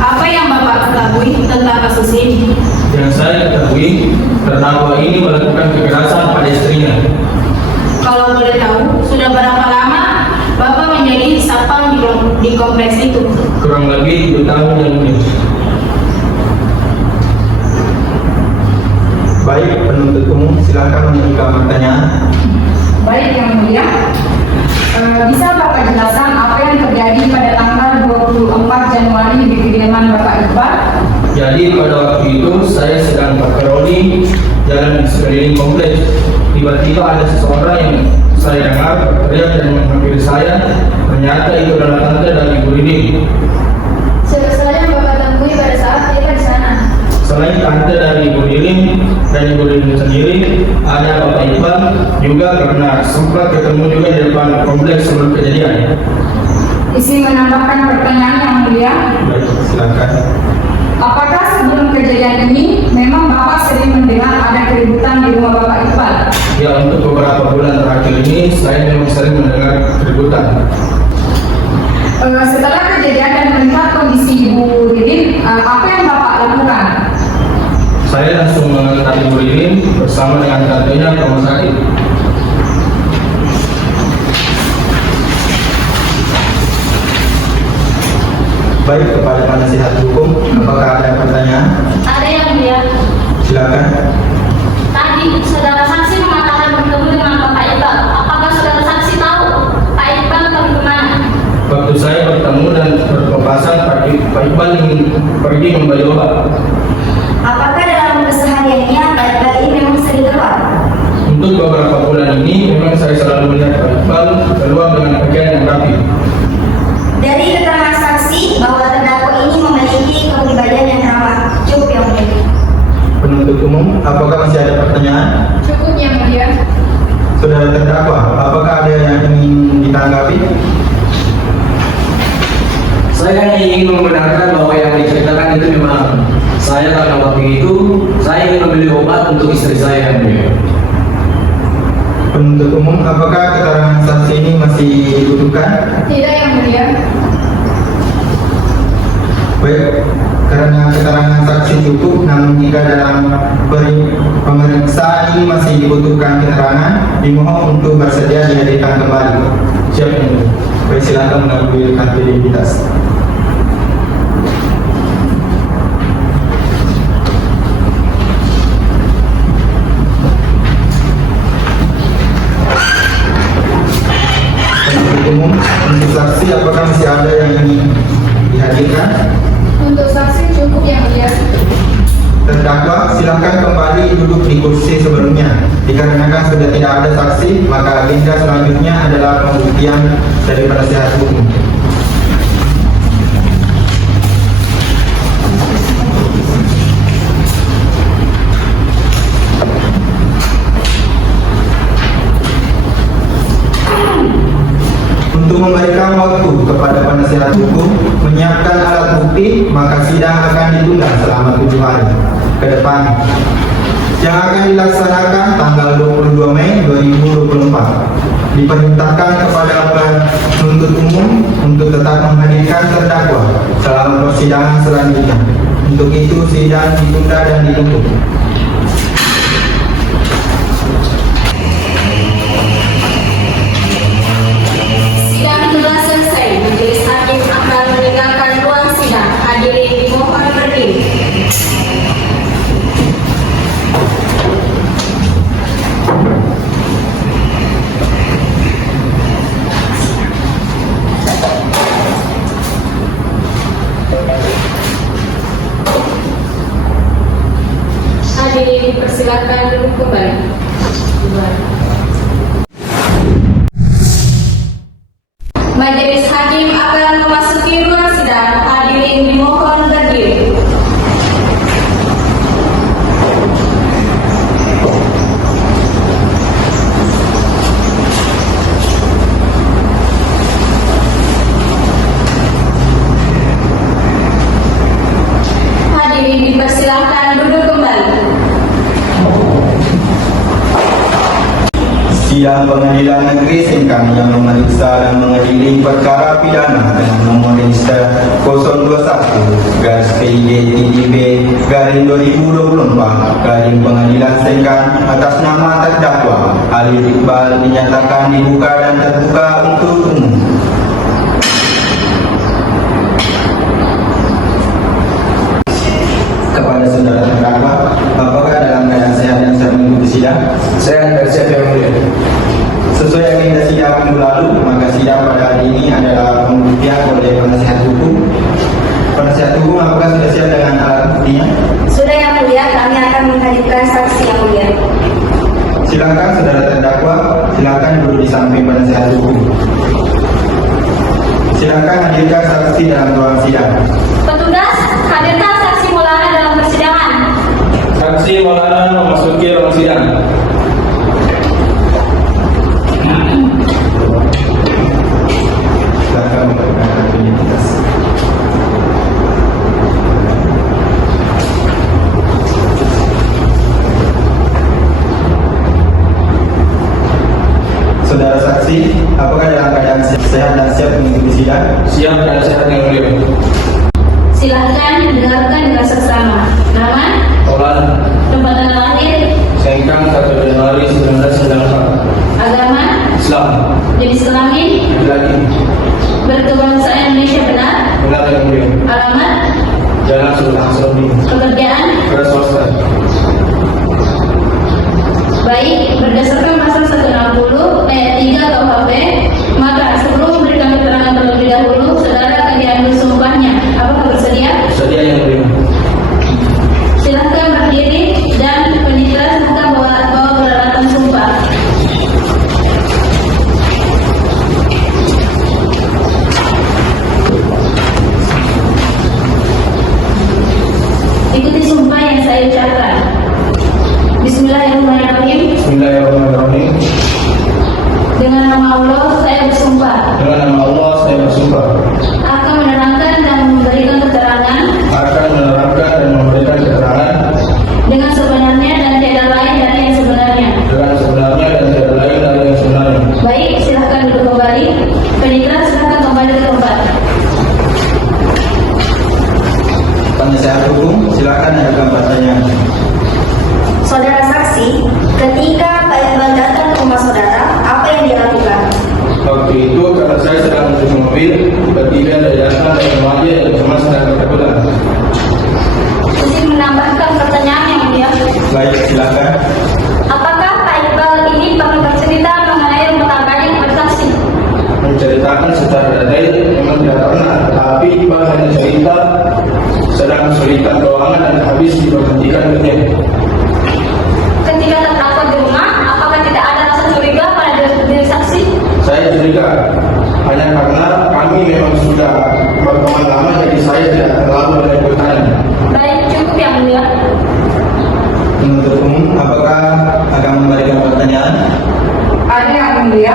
Apa yang Bapak ketahui tentang kasus ini? Yang saya ketahui, terdakwa ini melakukan kekerasan pada istrinya. Kalau boleh tahu, sudah berapa lama Bapak menjadi satpam di kompleks itu? Kurang lebih 2 tahun yang mulia. Baik, penuntut umum, silakan mengajukan pertanyaan. Baik yang mulia. Bisa Bapak jelaskan apa yang terjadi pada tanggal 24 Januari di kediaman Bapak Iqbal? Jadi pada waktu itu saya sedang patroli jalan di sekeliling kompleks. Tiba-tiba ada seseorang yang saya dengar berteriak dan menghampiri saya. Ternyata itu adalah tante dan ibu ini. Siapa saja yang Bapak temui pada saat tiba di sana? Selain tante dari Ibu Lilin dan Ibu Lilin sendiri, ada Bapak Iqbal juga karena sempat ketemu juga di depan kompleks sebelum kejadian. Isi menambahkan pertanyaan yang mulia. Baik, silakan. Apakah sebelum kejadian ini memang Bapak sering mendengar ada keributan di rumah Bapak Iqbal? Ya, untuk beberapa bulan terakhir ini saya memang sering mendengar keributan. Setelah kejadian dan melihat kondisi Ibu Lilin, apa yang Bapak lakukan? Saya langsung mengantar Ibu Lilin bersama dengan tantenya ke rumah sakit. Baik, kepada penasihat hukum, apakah ada pertanyaan? Ada yang mulia. Silakan. Tadi saudara saksi mengatakan bertemu dengan Bapak Iqbal. Apakah saudara saksi tahu Pak Iqbal pergi kemana? Waktu saya bertemu dan berpapasan, Pak Iqbal ingin pergi membeli obat. Apakah dalam kesehariannya Pak Iqbal ini memang sering keluar? Untuk beberapa bulan ini memang saya selalu melihat Pak Iqbal keluar dengan pakaian yang rapi. Dari keterangan saksi bahwa terdakwa ini memiliki kepribadian yang ramah, cukup yang mulia. Penuntut umum, apakah masih ada pertanyaan? Cukup yang mulia. Saudara terdakwa, apakah ada yang ingin ditanggapi? Saya hanya ingin membenarkan bahwa yang diceritakan itu memang saya karena waktu itu saya ingin membeli obat untuk istri saya yang mulia. Penuntut umum, apakah keterangan saksi ini masih dibutuhkan? Tidak yang mulia. Baik, karena keterangan saksi cukup, namun jika dalam pemeriksaan ini masih dibutuhkan keterangan, dimohon untuk bersedia dihadirkan kembali. Siap yang mulia. Baik, silakan mengambil kartu identitas. Penuntut umum, untuk saksi apakah masih ada yang ingin dihadirkan? Untuk saksi cukup yang mulia. Terdakwa, silakan kembali duduk di kursi sebelumnya. Dikarenakan sudah tidak ada saksi, maka agenda selanjutnya adalah pembuktian dari penasihat hukum. Untuk memberikan waktu kepada penasihat hukum menyiapkan alat bukti, maka sidang akan ditunda selama 7 hari ke depan, yang akan dilaksanakan tanggal 22 Mei 2024. Diperintahkan kepada penuntut umum untuk tetap menghadirkan terdakwa selama persidangan selanjutnya. Untuk itu sidang ditunda dan ditutup. Sidang telah selesai. Majelis hakim akan meninggalkan ruang sidang. Hadirin dimohon berdiri. Hadirin dipersilakan duduk kembali. Majelis hakim akan memasuki ruang sidang. Hadirin dimohon berdiri. Hadirin dipersilakan duduk kembali. Sidang Pengadilan Negeri Sengkang yang memeriksa dan mengadili perkara pidana dengan nomor register 021-PID-TJB-2024 Pengadilan Sengkang atas nama terdakwa Alif Iqbal dinyatakan dibuka dan terbuka untuk umum. Kepada saudara terdakwa, apakah dalam keadaan sehat dan siap mengikuti sidang? Saya dan siap yang mulia. Sesuai agenda sidang minggu lalu, maka sidang pada hari ini adalah pembuktian oleh penasihat hukum. Penasihat hukum, apakah sudah siap dengan alat buktinya? Sudah yang mulia, kami akan menghadirkan saksi yang mulia. Silakan saudara terdakwa, silakan duduk di samping penasihat hukum. Silakan hadirkan saksi dalam ruang sidang. Petugas, hadirkan saksi Maulana dalam persidangan. Saksi Maulana memasuki ruang sidang. Silakan memperkenalkan identitas. Saudara saksi, apakah dalam keadaan sehat dan siap mengikuti sidang? Siap dan sehat yang mulia. Silahkan dengarkan dengan seksama. Nama, Maulana, tempat tanggal lahir, Sengkang 1 Januari 1994. agama, Islam. jenis kelamin, Laki. berkebangsaan Indonesia benar, Benar yang mulia. alamat, Jalan Sultan Hasanuddin. pekerjaan. Keras swasta. Baik, berdasarkan pasal 160 ayat 3 KUHP, maka sebelum memberikan keterangan terlebih dahulu, saudara akan diambil sumpahnya. Apakah bersedia? Sedia yang mulia. Silahkan berdiri dan penitra silahkan bawa peralatan sumpah. Ikuti sumpah yang saya ucapkan. Bismillahirrahmanirrahim. Bismillahirrahmanirrahim. Dengan nama Allah saya bersumpah Dengan nama Allah saya bersumpah akan menerangkan dan memberikan keterangan akan menerangkan dan memberikan keterangan dengan sebenarnya dan tiada lain dari yang sebenarnya. dengan sebenarnya dan tidak lain dari yang sebenarnya. Baik, silahkan duduk kembali. Penitra silahkan kembali ke tempat. Penasehat hukum, silakan ajukan pertanyaan. Saudara saksi, ketika Pak Iqbal datang ke rumah saudara, apa yang dia lakukan? Waktu itu karena saya sedang menuju mobil, bertiga dari datang dari remaja yang cuma sedang berkebulan. Izin menambahkan pertanyaan yang mulia. Baik, silakan. Apakah Pak Iqbal ini pernah bercerita mengenai rumah tangganya kepada saksi? Menceritakan secara detail memang tidak pernah, tapi Iqbal hanya cerita sedang kesulitan keuangan dan habis diberhentikan kerja. Ketika terdakwa di rumah, apakah tidak ada rasa curiga pada diri saksi? Saya curiga hanya karena kami memang sudah berteman lama, jadi saya tidak terlalu banyak bertanya. Baik, cukup yang mulia. Penuntut umum, apakah akan memberikan pertanyaan? Ada yang mulia.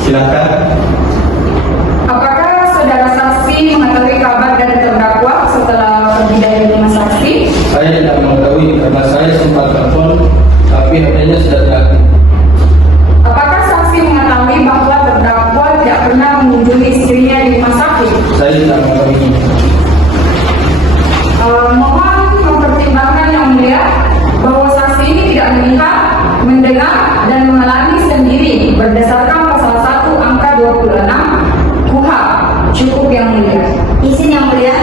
Silakan. Apakah saudara saksi mengetahui kabar dari terdakwa setelah pergi dari rumah saksi? Saya tidak mengetahui karena saya sempat telepon, tapi HP-nya sudah tidak aktif. Apakah saksi mengetahui bahwa terdakwa tidak pernah mengunjungi istrinya di rumah sakit? Saya tidak mengetahui. Mohon mempertimbangkan yang mulia bahwa saksi ini tidak melihat, mendengar, dan mengalami sendiri berdasarkan pasal 1 angka 26 KUHP. Cukup yang mulia. Izin yang mulia,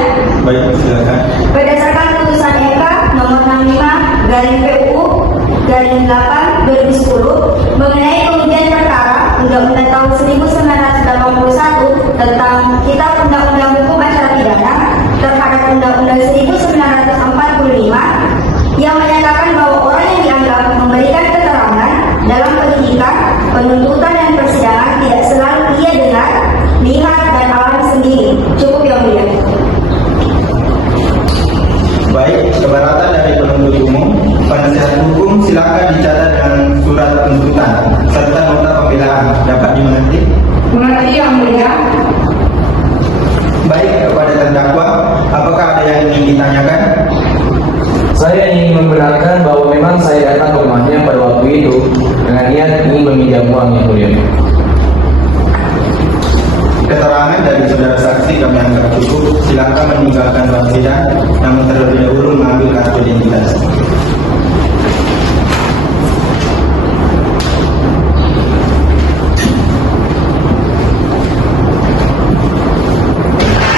Baik, silakan. berdasarkan putusan MK nomor 65/PU/8/2010 mengenai pengujian perkara Undang-Undang tahun 1981 tentang Kitab Undang-Undang Hukum Acara Pidana terhadap Undang-Undang 1945 yang menyatakan bahwa orang yang dianggap memberikan keterangan dalam penyidikan, penuntutan dan persidangan tidak selalu ia dengar, lihat dan alami sendiri. Cukup yang mulia. Baik, keberatan dari penuntut umum, penasehat hukum silakan dicatat dengan surat tuntutan serta nota pembelaan. Dapat dimengerti? Mengerti yang mulia. Baik, kepada terdakwa, apakah ada yang ingin ditanyakan? Saya ingin membenarkan bahwa memang saya datang ke rumahnya pada waktu itu dengan niat ingin meminjam uang yang mulia. Keterangan dari saudara saksi kami anggap cukup. Silakan meninggalkan ruang sidang, namun terlebih dahulu mengambil kartu identitas.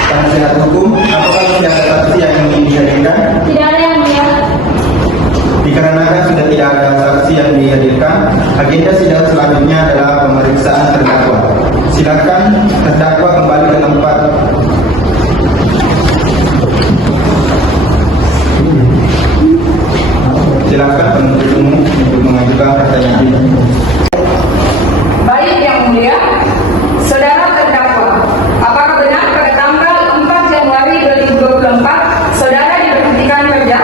Penasehat hukum, apakah sudah ada saksi yang ingin dihadirkan? Tidak ada yang mulia. Dikarenakan sudah tidak ada saksi yang dihadirkan, agenda sidang selanjutnya adalah pemeriksaan terdakwa. Silakan terdakwa kembali ke tempat. Silakan penuntut umum untuk mengajukan pertanyaan. Baik yang mulia, saudara terdakwa, apakah benar pada tanggal 4 Januari 2024 saudara diberhentikan kerja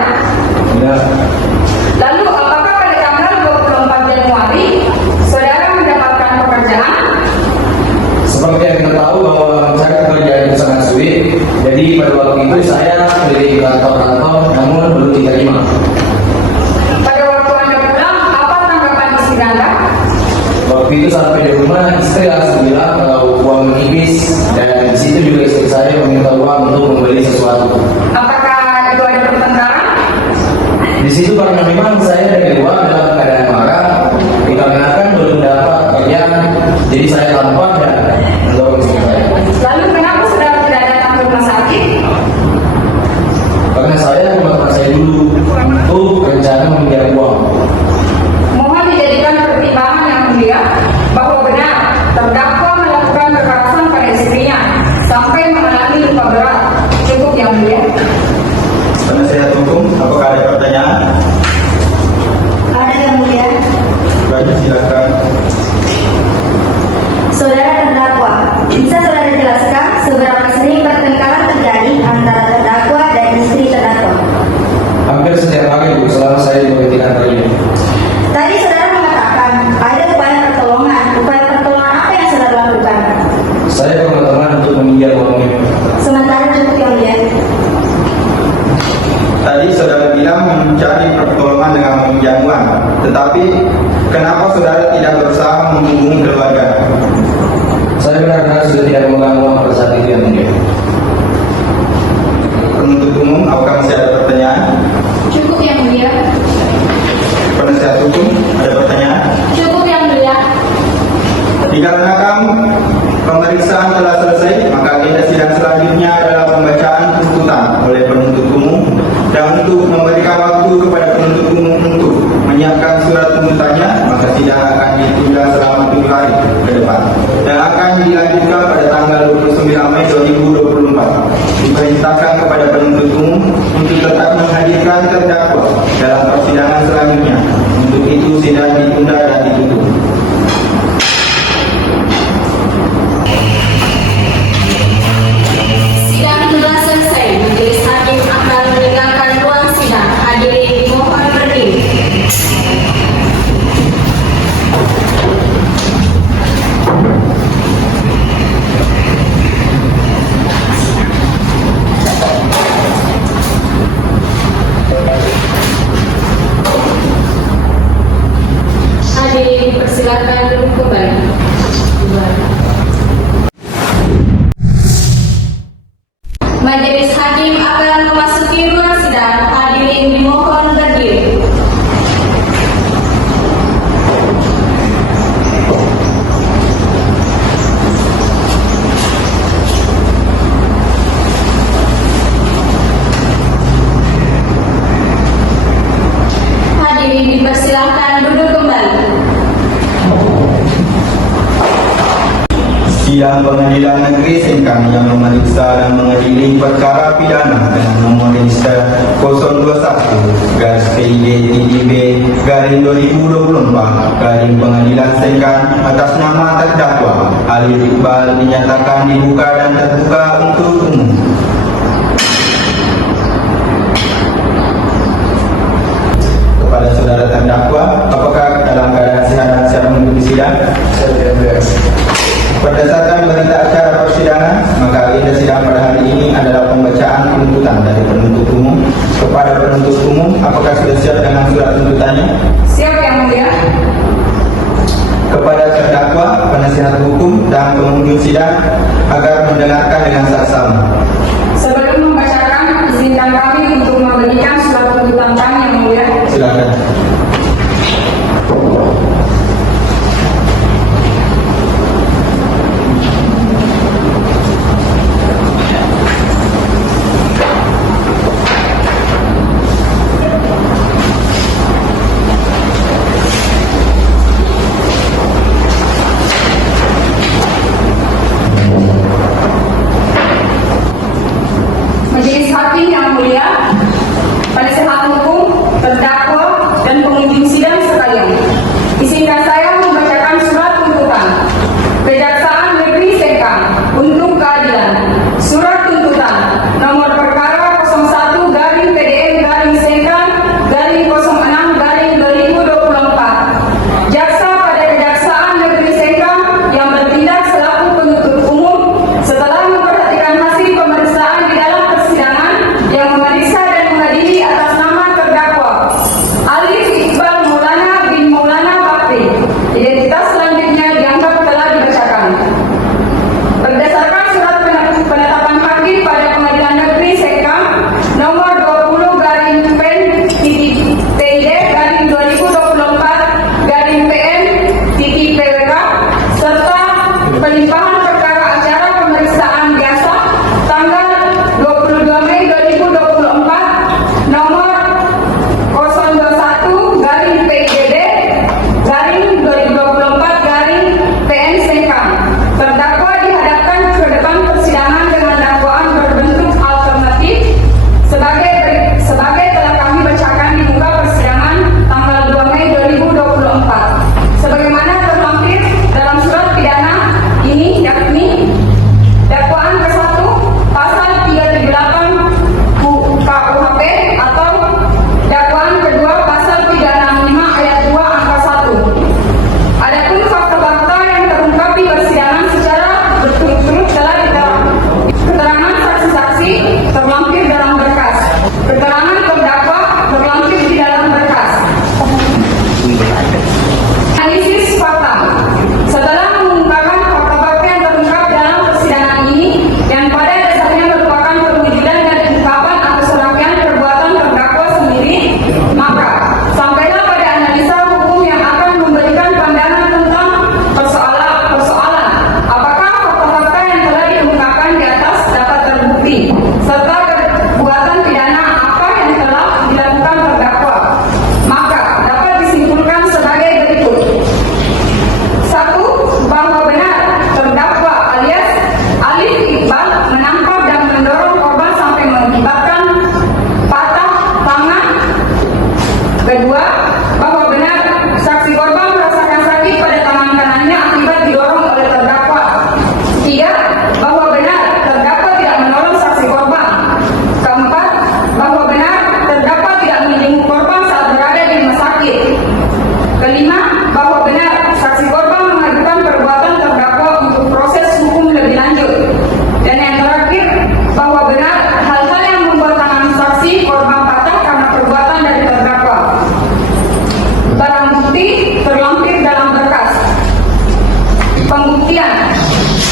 itu karena memang saya dari luar dalam keadaan marah, dikarenakan belum dapat pekerjaan, jadi saya lapor dan mendorong istri saya. Lalu kenapa saudara tidak datang ke rumah sakit? Karena saya memang saya dulu untuk rencana meminjam uang. Mohon dijadikan pertimbangan yang mulia bahwa benar terdakwa melakukan kekerasan pada istrinya sampai mengalami luka berat. Cukup yang mulia. Penasihat hukum, apakah ada pertanyaan? Ada yang mulia. Baik, silakan. Saudara terdakwa, bisa saudara jelaskan seberapa sering pertengkaran terjadi antara terdakwa dan istri terdakwa? Hampir setiap hari Bu, selama saya diberhentikan hari ini. Tadi saudara mengatakan ada upaya pertolongan. Upaya pertolongan apa yang saudara lakukan? Saya teman-teman untuk meminjam uang ini. Sementara cukup yang mulia. Tadi saudara bilang mencari pertolongan dengan meminjam uang, tetapi kenapa saudara tidak berusaha menghubungi keluarga? Saya benar-benar sudah tidak memegang uang pada saat itu yang mulia. Penuntut umum, apakah masih ada pertanyaan? Cukup yang mulia. Penasihat hukum, ada pertanyaan? Cukup yang mulia. Dikarenakan pemeriksaan telah selesai, maka agenda sidang selanjutnya adalah pembacaan tuntutan oleh penuntut umum, dan untuk memberikan waktu kepada penuntut umum untuk menyiapkan surat tuntutannya, maka sidang akan ditunda selama 7 hari ke depan dan akan dilanjutkan pada tanggal 29 Mei 2024. Diperintahkan kepada penuntut umum untuk tetap menghadirkan terdakwa dalam persidangan selanjutnya. Untuk itu sidang ditunda dan ditutup. Sidang telah selesai. Majelis hakim akan meninggalkan ruang sidang. Hadirin dimohon berdiri. Hadirin dipersilakan duduk kembali. Majelis hakim akan memasuki ruang sidang. Hadirin dimohon berdiri. Hadirin dipersilakan duduk kembali. Sidang Pengadilan Negeri Sengkang yang memeriksa dan mengadili perkara pidana dengan nomor register 021-PID-2024 Pengadilan Sengkang atas nama terdakwa Alif Iqbal dinyatakan dibuka dan terbuka untuk umum. Kepada saudara terdakwa, apakah dalam keadaan sehat dan siap mengikuti sidang? Berdasarkan berita acara persidangan, maka agenda sidang pada hari ini adalah pembacaan tuntutan dari penuntut umum. Kepada penuntut umum, apakah sudah siap dengan surat tuntutannya? Siap yang mulia. Kepada terdakwa, penasihat hukum, dan pengunjung sidang agar mendengarkan dengan saksama. Sebelum membacakan, izinkan kami untuk memberikan surat tuntutan kami yang mulia. Silakan. Majelis hakim yang mulia, penasihat hukum, terdakwa, Kedua, bahwa benar saksi korban merasakan sakit pada tangan kanannya akibat didorong oleh terdakwa. Tiga, bahwa benar terdakwa tidak menolong saksi korban. Keempat, bahwa benar terdakwa tidak menjenguk korban saat berada di rumah sakit. Kelima, bahwa benar saksi korban mengajukan perbuatan terdakwa untuk proses hukum lebih lanjut. Dan yang terakhir, bahwa benar hal-hal yang membuat tangan saksi korban patah karena perbuatan dari terdakwa. Barang bukti terlampir dalam berkas. Pembuktian.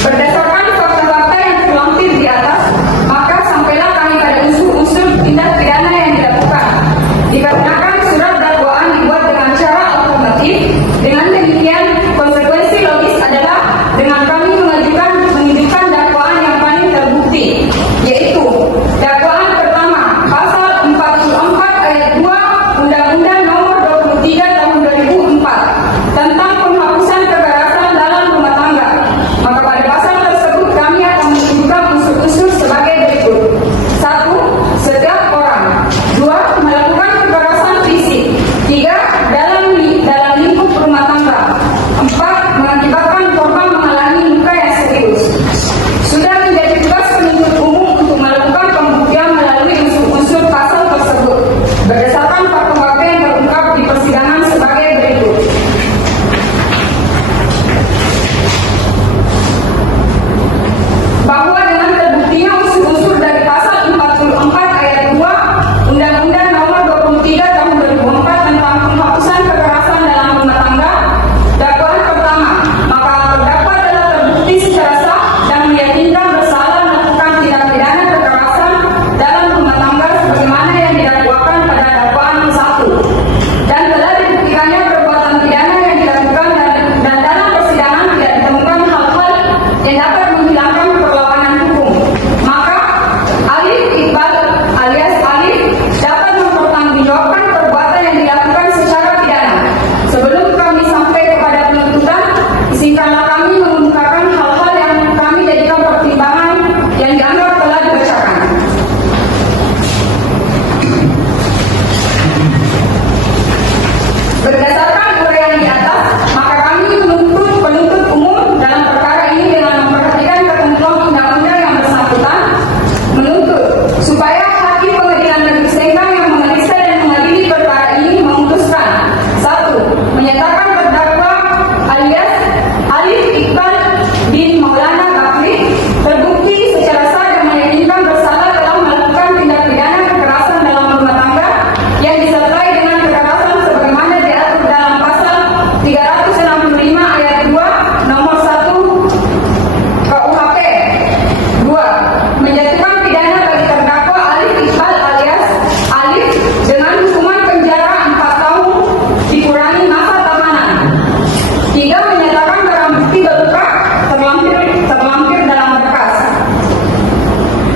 Berdasarkan fakta-fakta yang terlampir di atas, maka sampailah kami pada unsur-unsur tindak pidana yang dilakukan. Dikarenakan surat dakwaan dibuat dengan cara alternatif, dengan demikian konsekuensi logis adalah dengan kami menunjukkan dakwaan yang paling terbukti, yaitu dakwaan pertama pasal 44 ayat 2 Undang-Undang Nomor 23 Tahun 2004 tentang penghapusan kekerasan dalam rumah tangga. Maka pada pasal tersebut kami akan menunjukkan unsur-unsur sebagai berikut. 1. Setiap orang. 2. Melakukan kekerasan fisik. 3. Dalam lingkup rumah tangga. 4. Mengakibatkan korban mengalami luka yang serius. Sudah menjadi tugas penuntut umum untuk melakukan pembuktian melalui unsur-unsur pasal tersebut berdasarkan fakta-fakta yang terungkap di persidangan sebagai berikut. Bahwa dengan terbuktinya unsur-unsur dari pasal 44 ayat 2 Undang-Undang Nomor 23 Tahun 2004 tentang penghapusan kekerasan dalam rumah tangga, dakwaan pertama, maka terdakwa telah terbukti secara sah dan meyakinkan bersalah melakukan tindak pidana kekerasan dalam rumah tangga sebagaimana yang didakwakan pada dakwaan 1, dan telah dibuktikannya perbuatan pidana yang dilakukan dan dalam persidangan tidak ditemukan hal-hal yang dapat menghilangkan perlawanan hukum. Maka Alif Iqbal alias Alif dapat mempertanggungjawabkan perbuatan yang dilakukan secara pidana. Sebelum kami sampai kepada penuntutan, izinkanlah kami mengemukakan hal-hal yang kami jadikan pertimbangan yang dianggap telah dibacakan. Berdasarkan uraian di atas, maka kami menuntut penuntut umum dalam perkara ini dengan memperhatikan ketentuan undang-undang yang bersangkutan, menuntut supaya hakim pengadilan negeri Sengkang yang memeriksa dan mengadili perkara ini memutuskan: 1. Menyatakan terdakwa alias Alif Iqbal bin Maulana Bakri terbukti secara sah dan meyakinkan bersalah dalam melakukan tindak pidana kekerasan dalam rumah tangga yang disertai dengan kekerasan sebagaimana diatur dalam pasal 365 ayat 2 nomor 1 KUHP. 2. Menjatuhkan pidana bagi terdakwa Alif Iqbal alias Alif dengan hukuman penjara 4 tahun dikurangi masa tahanan. 3. Menyatakan barang bukti berupa terlampir dalam berkas.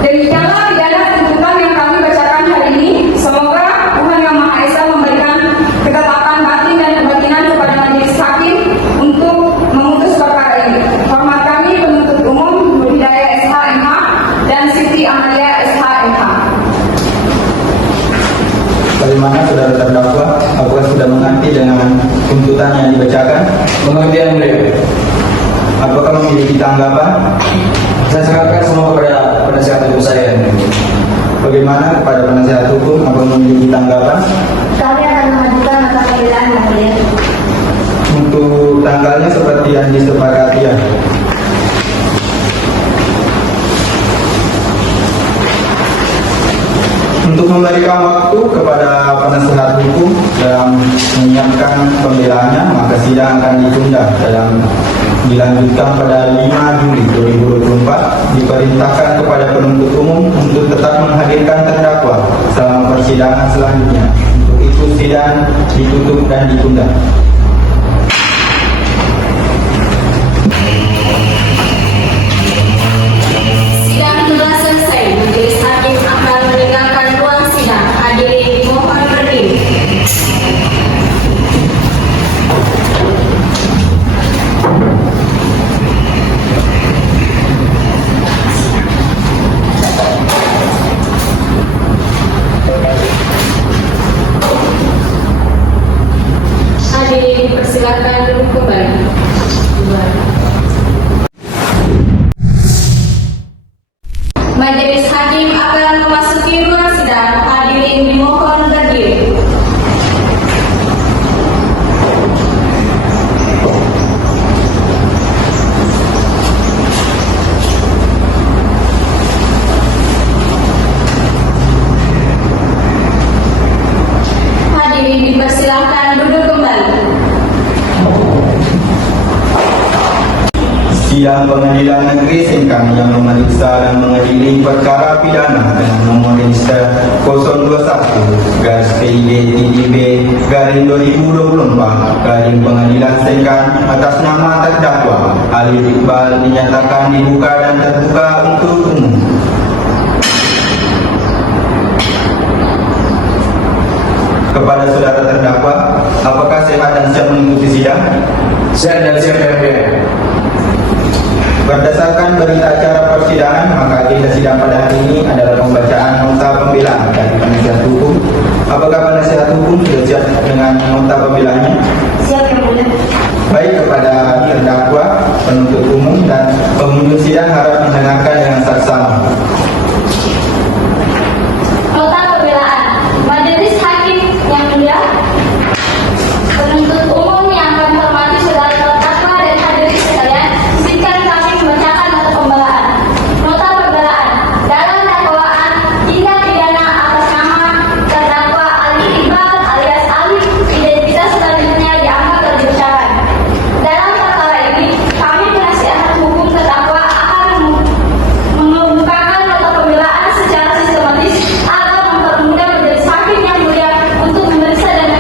Demikianlah pidana tuntutan yang kami bacakan hari ini. Semoga Tuhan Yang Maha Esa memberikan ketetapan batin dan kebatinan kepada majelis hakim untuk memutus perkara ini. Hormat kami penuntut umum Nur Hidayah SH.MH dan Siti Amalia SH.MH. Bagaimana saudara terdakwa? Apakah sudah mengerti dengan tuntutan yang dibacakan? Mengerti yang mulia. Apakah memiliki tanggapan? Saya serahkan semua kepada penasihat hukum saya. Bagaimana kepada penasihat hukum? Apakah memiliki tanggapan? Kami akan mengajukan nota pembelaan yang mulia. Untuk tanggalnya seperti yang disepakati ya. Untuk memberikan waktu kepada penasihat hukum dalam menyiapkan pembelaannya, maka sidang akan ditunda dalam dilanjutkan pada 5 Juli 2024. Diperintahkan kepada penuntut umum untuk tetap menghadirkan terdakwa selama persidangan selanjutnya. Untuk itu sidang ditutup dan ditunda. Sidang telah selesai. Majelis hakim akan meninggalkan ruang sidang. Hadirin mohon berdiri. dipersilakan duduk kembali. Majelis Hakim akan memasuki ruang sidang. Hadirin dimohon berdiri. Hadirin dipersilakan duduk kembali. Sidang Pengadilan Negeri Sengkang yang memeriksa dan mengadili perkara pidana dengan nomor register 021-PID-2024 Pengadilan Sengkang atas nama terdakwa Alif Iqbal dinyatakan dibuka dan terbuka untuk umum. Kepada saudara terdakwa, apakah sehat dan siap mengikuti sidang? Sehat dan siap yang mulia. Berdasarkan berita acara persidangan, maka agenda sidang pada hari ini adalah pembacaan nota pembelaan dari penasihat hukum. Apakah penasihat hukum sudah siap dengan nota pembelaannya? Siap yang mulia. Baik, kepada terdakwa, penuntut umum, dan pengunjung sidang harap mendengarkan dengan saksama. Nota pembelaan. Majelis Hakim yang mulia, penuntut umum yang kami hormati saudara terdakwa dan hadirin sekalian, izinkan kami membacakan nota pembelaan. Nota pembelaan. Dalam dakwaan tindak pidana atas nama terdakwa Ali Iqbal alias Alif, identitas selanjutnya dianggap berbicara. Dalam perkara ini, kami penasihat hukum terdakwa akan mengemukakan nota pembelaan secara sistematis agar mempermudah majelis hakim yang mulia untuk memeriksa dan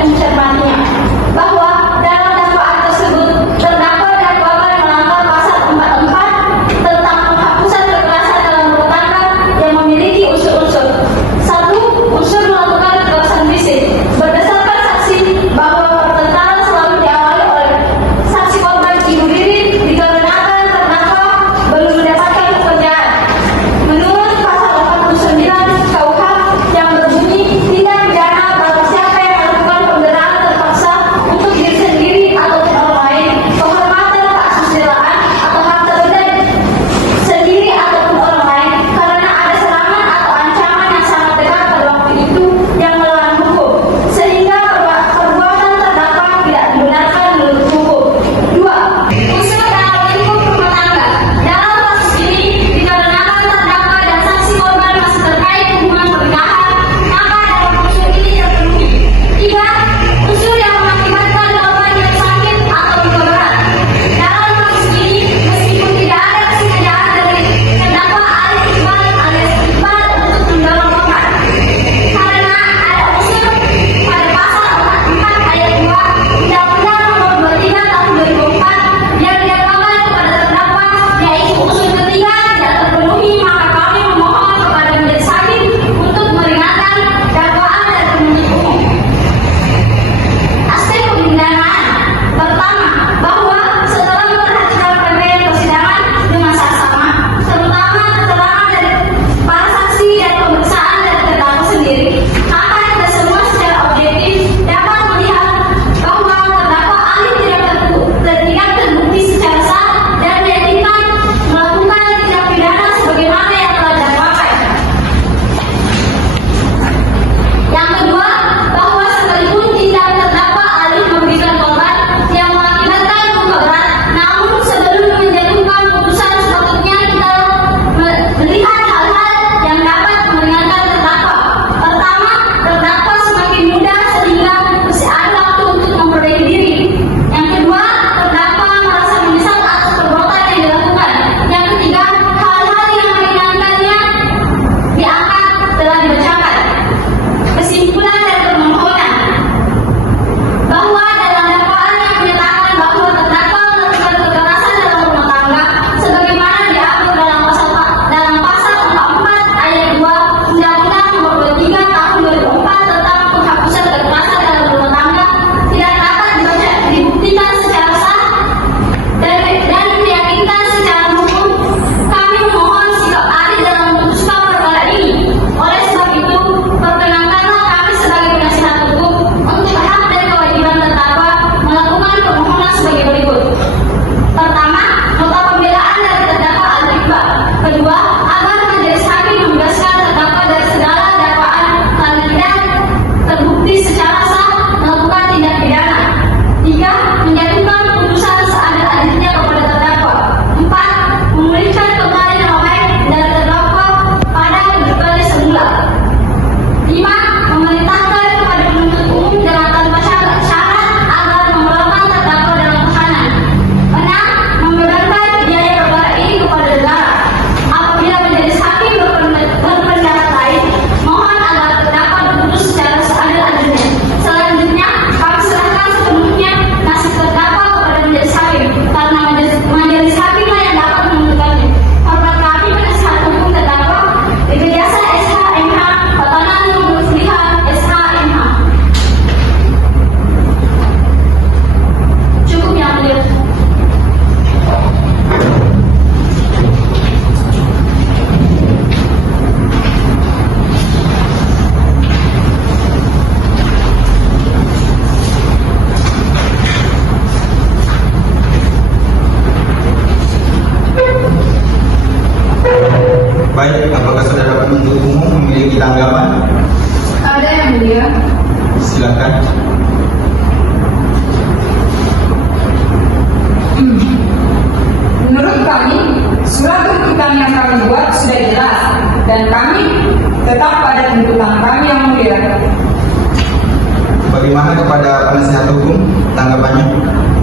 kepada penasihat hukum, tanggapannya?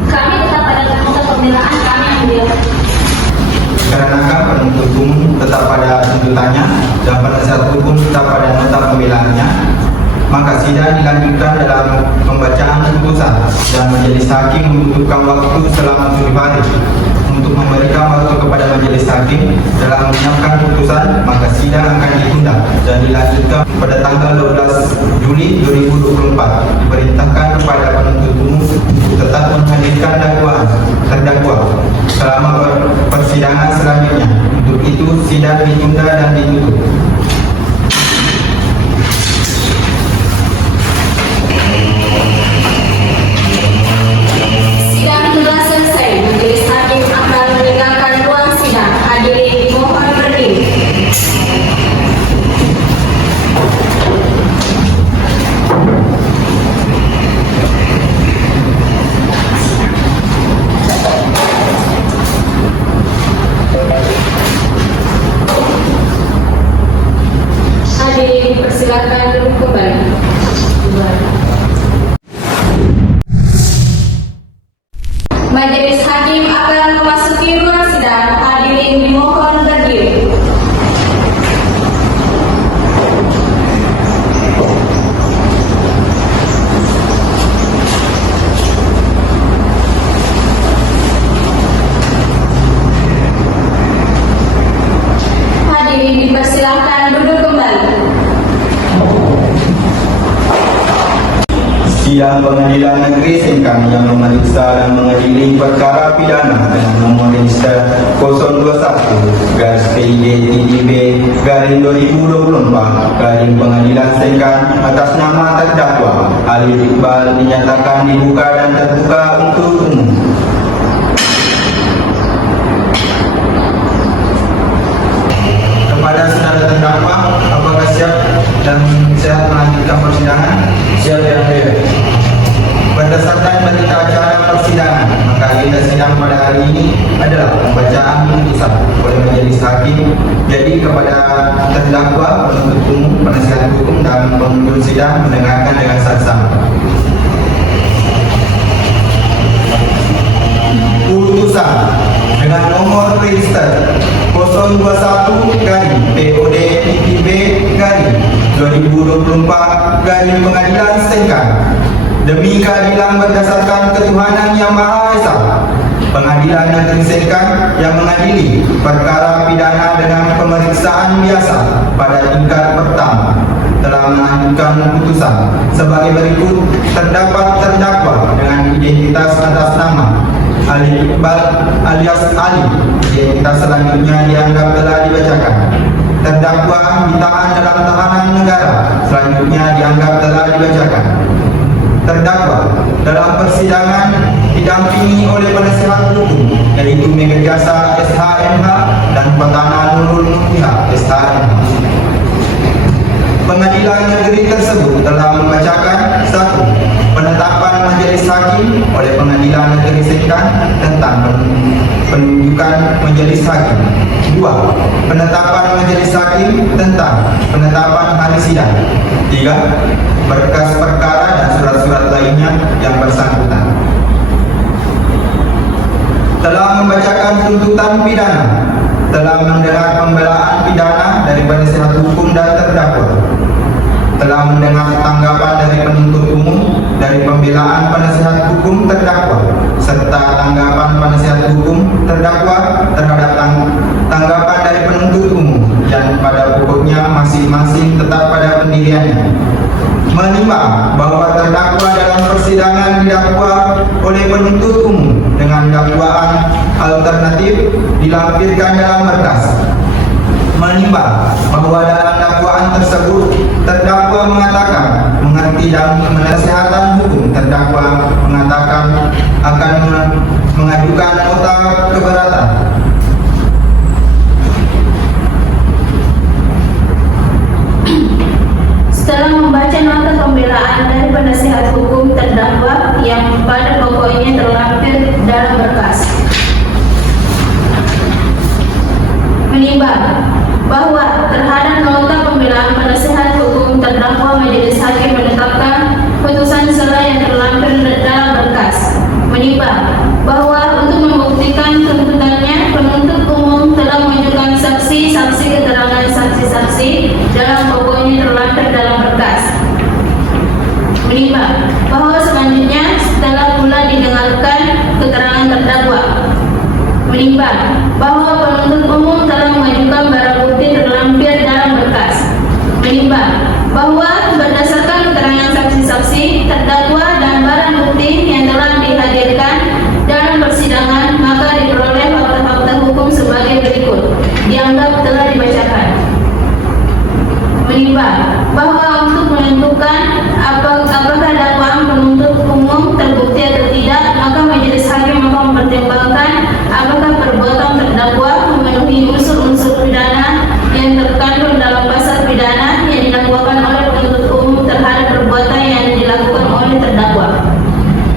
Kami tetap pada nota pembelaan kami yang mulia. Karena penuntut umum tetap pada tuntutannya dan penasihat hukum tetap pada nota pembelaannya, maka sidang dilanjutkan dalam pembacaan putusan dan majelis hakim membutuhkan waktu selama 7 hari untuk memberikan waktu kepada majelis hakim dalam menyiapkan putusan. Maka sidang akan ditunda dan dilanjutkan pada tanggal 12 Juli 2024. Diperintahkan kepada penuntut umum tetap menghadirkan dakwaan terdakwa selama persidangan selanjutnya. Untuk itu sidang ditunda dan ditutup. Sidang telah selesai. Majelis hakim akan meninggalkan ruang sidang. Hadirin dimohon berdiri. Hadirin dipersilakan duduk kembali. Majelis hakim akan memasuki ruang sidang. Hadirin dimohon berdiri. Hadirin dipersilakan duduk kembali. Sidang Pengadilan Negeri Sengkang yang memeriksa dan mengadili perkara pidana dengan nomor register 021-PID-2024 Pengadilan Sengkang atas nama terdakwa Alif Iqbal dinyatakan dibuka dan terbuka untuk umum. Kepada saudara terdakwa, apakah siap dan sehat melanjutkan persidangan? Siap yang mulia. Berdasarkan berita acara persidangan, maka agenda sidang pada hari ini adalah pembacaan putusan oleh majelis hakim. Jadi kepada terdakwa, penuntut umum, penasihat hukum dan pengunjung sidang mendengarkan dengan saksama. Putusan dengan nomor register 021-POD-2024 Pengadilan Sengkang. Demi keadilan berdasarkan ketuhanan yang Maha Esa, Pengadilan Negeri Sengkang yang mengadili perkara pidana dengan pemeriksaan biasa pada tingkat pertama telah mengajukan putusan sebagai berikut. Terdapat terdakwa dengan identitas atas nama Alif Iqbal alias Ali. Identitas selanjutnya dianggap telah dibacakan. Terdakwa ditahan dalam tahanan negara. Selanjutnya dianggap telah dibacakan. Terdakwa dalam persidangan didampingi oleh penasihat hukum yaitu Mega Jasa SHMH dan Petana Nurul Mutia SHMH. Pengadilan negeri tersebut telah membacakan 1. Penetapan majelis hakim oleh Pengadilan Negeri Sengkang tentang penunjukan majelis hakim. 2. Penetapan majelis hakim tentang penetapan hari sidang. 3. Berkas perkara dan surat-surat lainnya yang bersangkutan. Telah membacakan tuntutan pidana. Telah mendengar pembelaan pidana dari penasihat hukum dan terdakwa. Telah mendengar tanggapan dari penuntut umum, dari pembelaan penasihat hukum terdakwa, serta tanggapan penasihat hukum terdakwa terhadap tanggapan dari penuntut umum yang pada pokoknya masing-masing tetap pada pendiriannya. Menimbang bahwa terdakwa dalam persidangan didakwa oleh penuntut umum dengan dakwaan alternatif dilampirkan dalam berkas. Menimbang bahwa dalam dakwaan tersebut terdakwa mengatakan mengerti dan penasihatan hukum, terdakwa mengatakan akan mengajukan nota keberatan. Setelah membaca nota pembelaan dari penasihat hukum terdakwa yang pada pokoknya terlampir dalam berkas, menimbang bahwa terhadap nota pembelaan penasihat hukum terdakwa majelis hakim menetapkan putusan sela yang telah saksi dalam pokoknya terlampir dalam berkas. Menimbang bahwa selanjutnya setelah pula didengarkan keterangan terdakwa, menimbang bahwa penuntut umum telah mengajukan barang bukti terlampir dalam berkas, menimbang bahwa berdasarkan keterangan saksi-saksi, terdakwa dan barang bukti yang telah dihadirkan dalam persidangan, maka diperoleh fakta-fakta hukum sebagai berikut dianggap telah dibacakan. Menimbang bahwa untuk menentukan apakah dakwaan penuntut umum terbukti atau tidak, maka majelis hakim akan mempertimbangkan apakah perbuatan terdakwa memenuhi unsur-unsur pidana yang terkandung dalam pasal pidana yang didakwakan oleh penuntut umum terhadap perbuatan yang dilakukan oleh terdakwa.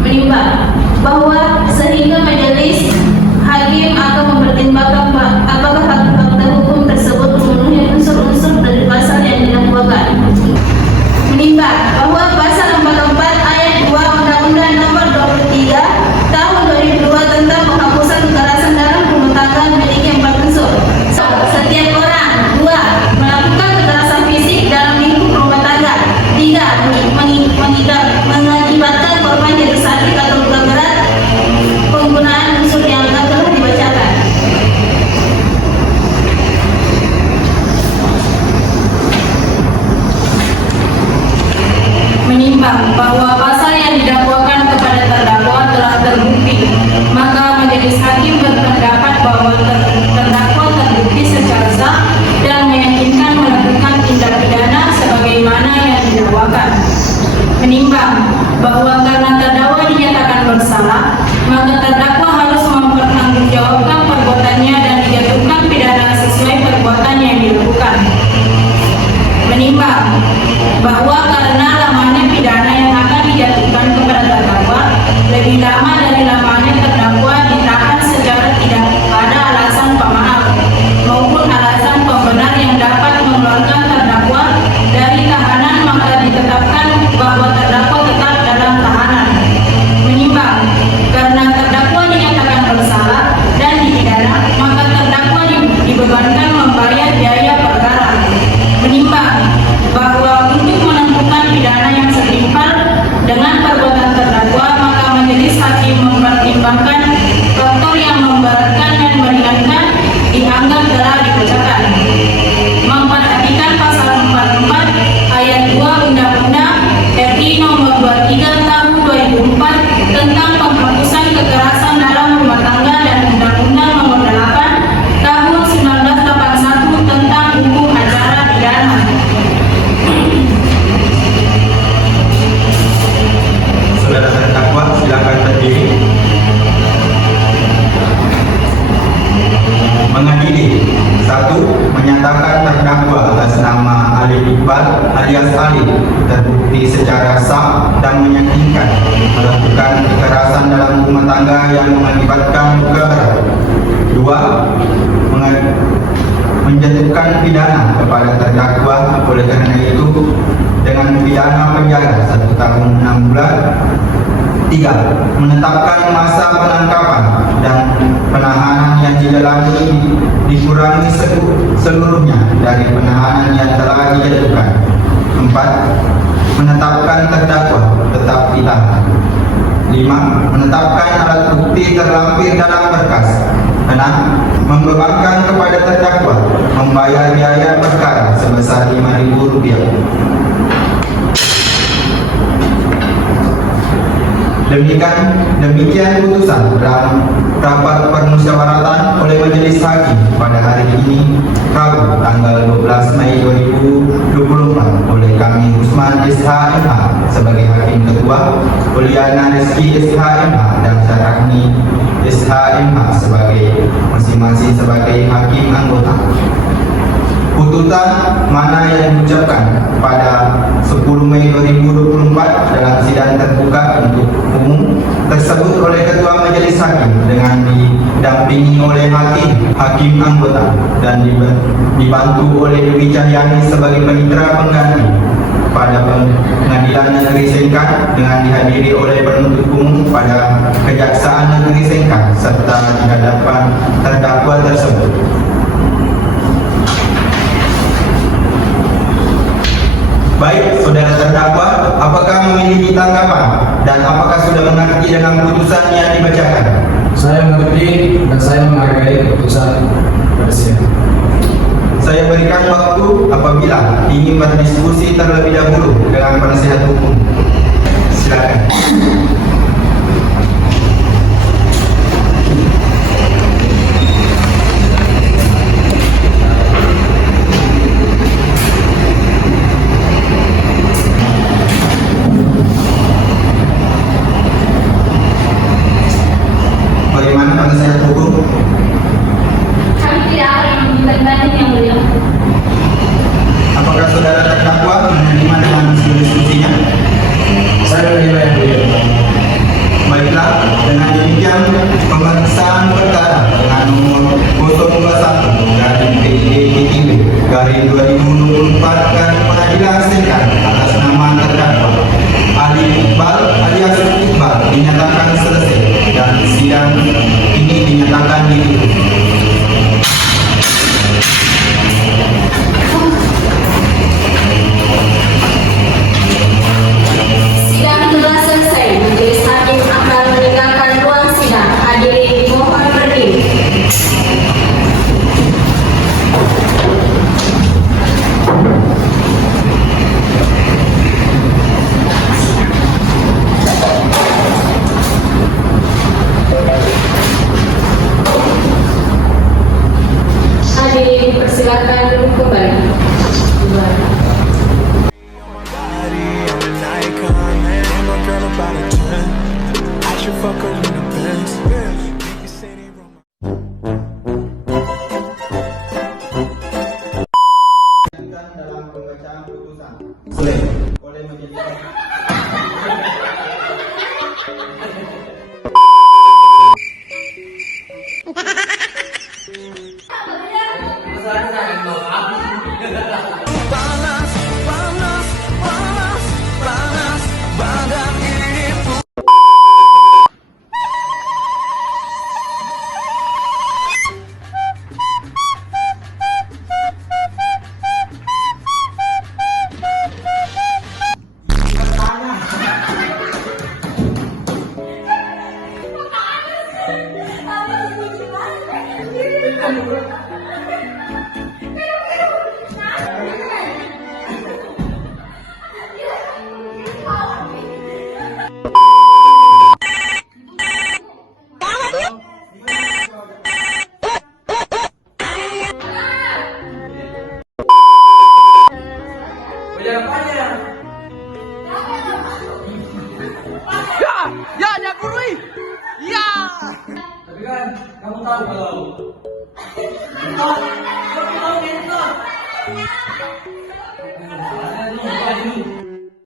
Menimbang bahwa sehingga majelis hakim akan mempertimbangkan apakah fakta hukum tersebut memenuhi unsur-unsur dari pasal yang didakwakan. Menimbang bahwa pasal 44 ayat 2 Undang-Undang Nomor 23 Tahun 2002 tentang penghapusan kekerasan dalam rumah tangga memiliki 4 unsur. Setiap orang. 2. Melakukan kekerasan fisik dalam lingkup rumah tangga. 3. Mengakibatkan korban jadi sakit atau luka berat. Penggunaan unsur yang telah dibacakan. Menimbang bahwa pasal yang didakwakan kepada terdakwa telah terbukti, maka majelis hakim berpendapat bahwa terdakwa terbukti secara sah dan meyakinkan melakukan tindak pidana sebagaimana yang didakwakan. Menimbang bahwa karena terdakwa dinyatakan bersalah, maka terdakwa harus mempertanggungjawabkan perbuatannya dan dijatuhkan pidana sesuai perbuatan yang dilakukan. Menimbang bahwa karena lamanya pidana yang akan dijatuhkan kepada terdakwa lebih lama dari lamanya terdakwa ditahan secara tidak ada alasan pemaaf maupun alasan pembenar yang dapat mengeluarkan terdakwa dari tahanan, maka ditetapkan bahwa terdakwa tetap dalam tahanan. Menimbang karena terdakwa dinyatakan bersalah dan dipidana, maka terdakwa dibebankan membayar biaya perkara. Menimbang bahwa untuk menentukan pidana yang setimpal dengan perbuatan terdakwa, maka majelis hakim mempertimbangkan faktor yang memberatkan dan meringankan dianggap telah dibacakan. Memperhatikan pasal 44 ayat 2 Undang-Undang RI Nomor 23 Tahun 2004 tentang penghapusan kekerasan dalam rumah tangga dan Undang-Undang Nomor 8 Tahun 1981 tentang hukum acara pidana. Saudara terdakwa silakan berdiri. Mengadili. 1. Menyatakan terdakwa atas nama Ali Iqbal alias Ali terbukti secara sah dan meyakinkan melakukan kekerasan dalam rumah tangga yang mengakibatkan luka berat. 2. Menjatuhkan pidana kepada terdakwa, oleh karena itu dengan pidana penjara 1 tahun 6 bulan. 3. Menetapkan masa penangkapan dan penahanan yang dijalani dikurangi seluruhnya dari penahanan yang telah dijatuhkan. 4. Menetapkan terdakwa tetap ditahan. 5. Menetapkan alat bukti terlampir dalam berkas. 6. Membebankan kepada terdakwa membayar biaya perkara sebesar Rp5.000. Demikian putusan dalam rapat permusyawaratan oleh Majelis Hakim pada hari ini, Rabu tanggal 12 Mei 2024 oleh kami Usman SHMH sebagai Hakim Ketua, Uliana Rizky SHMH dan Syarahni SHMH sebagai masing-masing sebagai Hakim anggota. Putusan mana yang diucapkan pada 10 Mei 2024 dalam sidang terbuka untuk umum tersebut oleh Ketua Majelis Hakim dengan didampingi oleh hakim anggota dan dibantu oleh Dewi Cahyani sebagai panitera pengganti pada Pengadilan Negeri Sengkang dengan dihadiri oleh penuntut umum pada Kejaksaan Negeri Sengkang serta di hadapan terdakwa tersebut. Baik, saudara terdakwa, apakah memiliki tanggapan dan apakah sudah mengerti dengan putusan yang dibacakan? Saya mengerti dan saya menghargai keputusan Presiden. Saya berikan waktu apabila ingin berdiskusi terlebih dahulu dengan penasihat hukum. Silakan. Bagaimana penasihat hukum? Kami tidak akan meminta banding yang mulia. Apakah saudara terdakwa menerima dengan hasil diskusinya? Saya menerima yang mulia. Baiklah, dengan demikian pemeriksaan perkara dengan nomor 021 garing PID 2024 garing Pengadilan Tingkat atas nama terdakwa Ali Iqbal alias Iqbal dinyatakan selesai dan sidang ini dinyatakan ditutup. Sidang telah selesai. Majelis hakim akan meninggalkan ruang sidang. Hadirin dimohon berdiri. Hadirin dipersilakan duduk kembali. Body, I'm an icon, man. Ain't no girl about a 10. I should fuck her in the Benz. Niggas say they wrong. Dalam pembacaan putusan oleh majelis. Panas, panas, panas, panas, badan ini Tapi kan kamu tahu kalau kamu tahu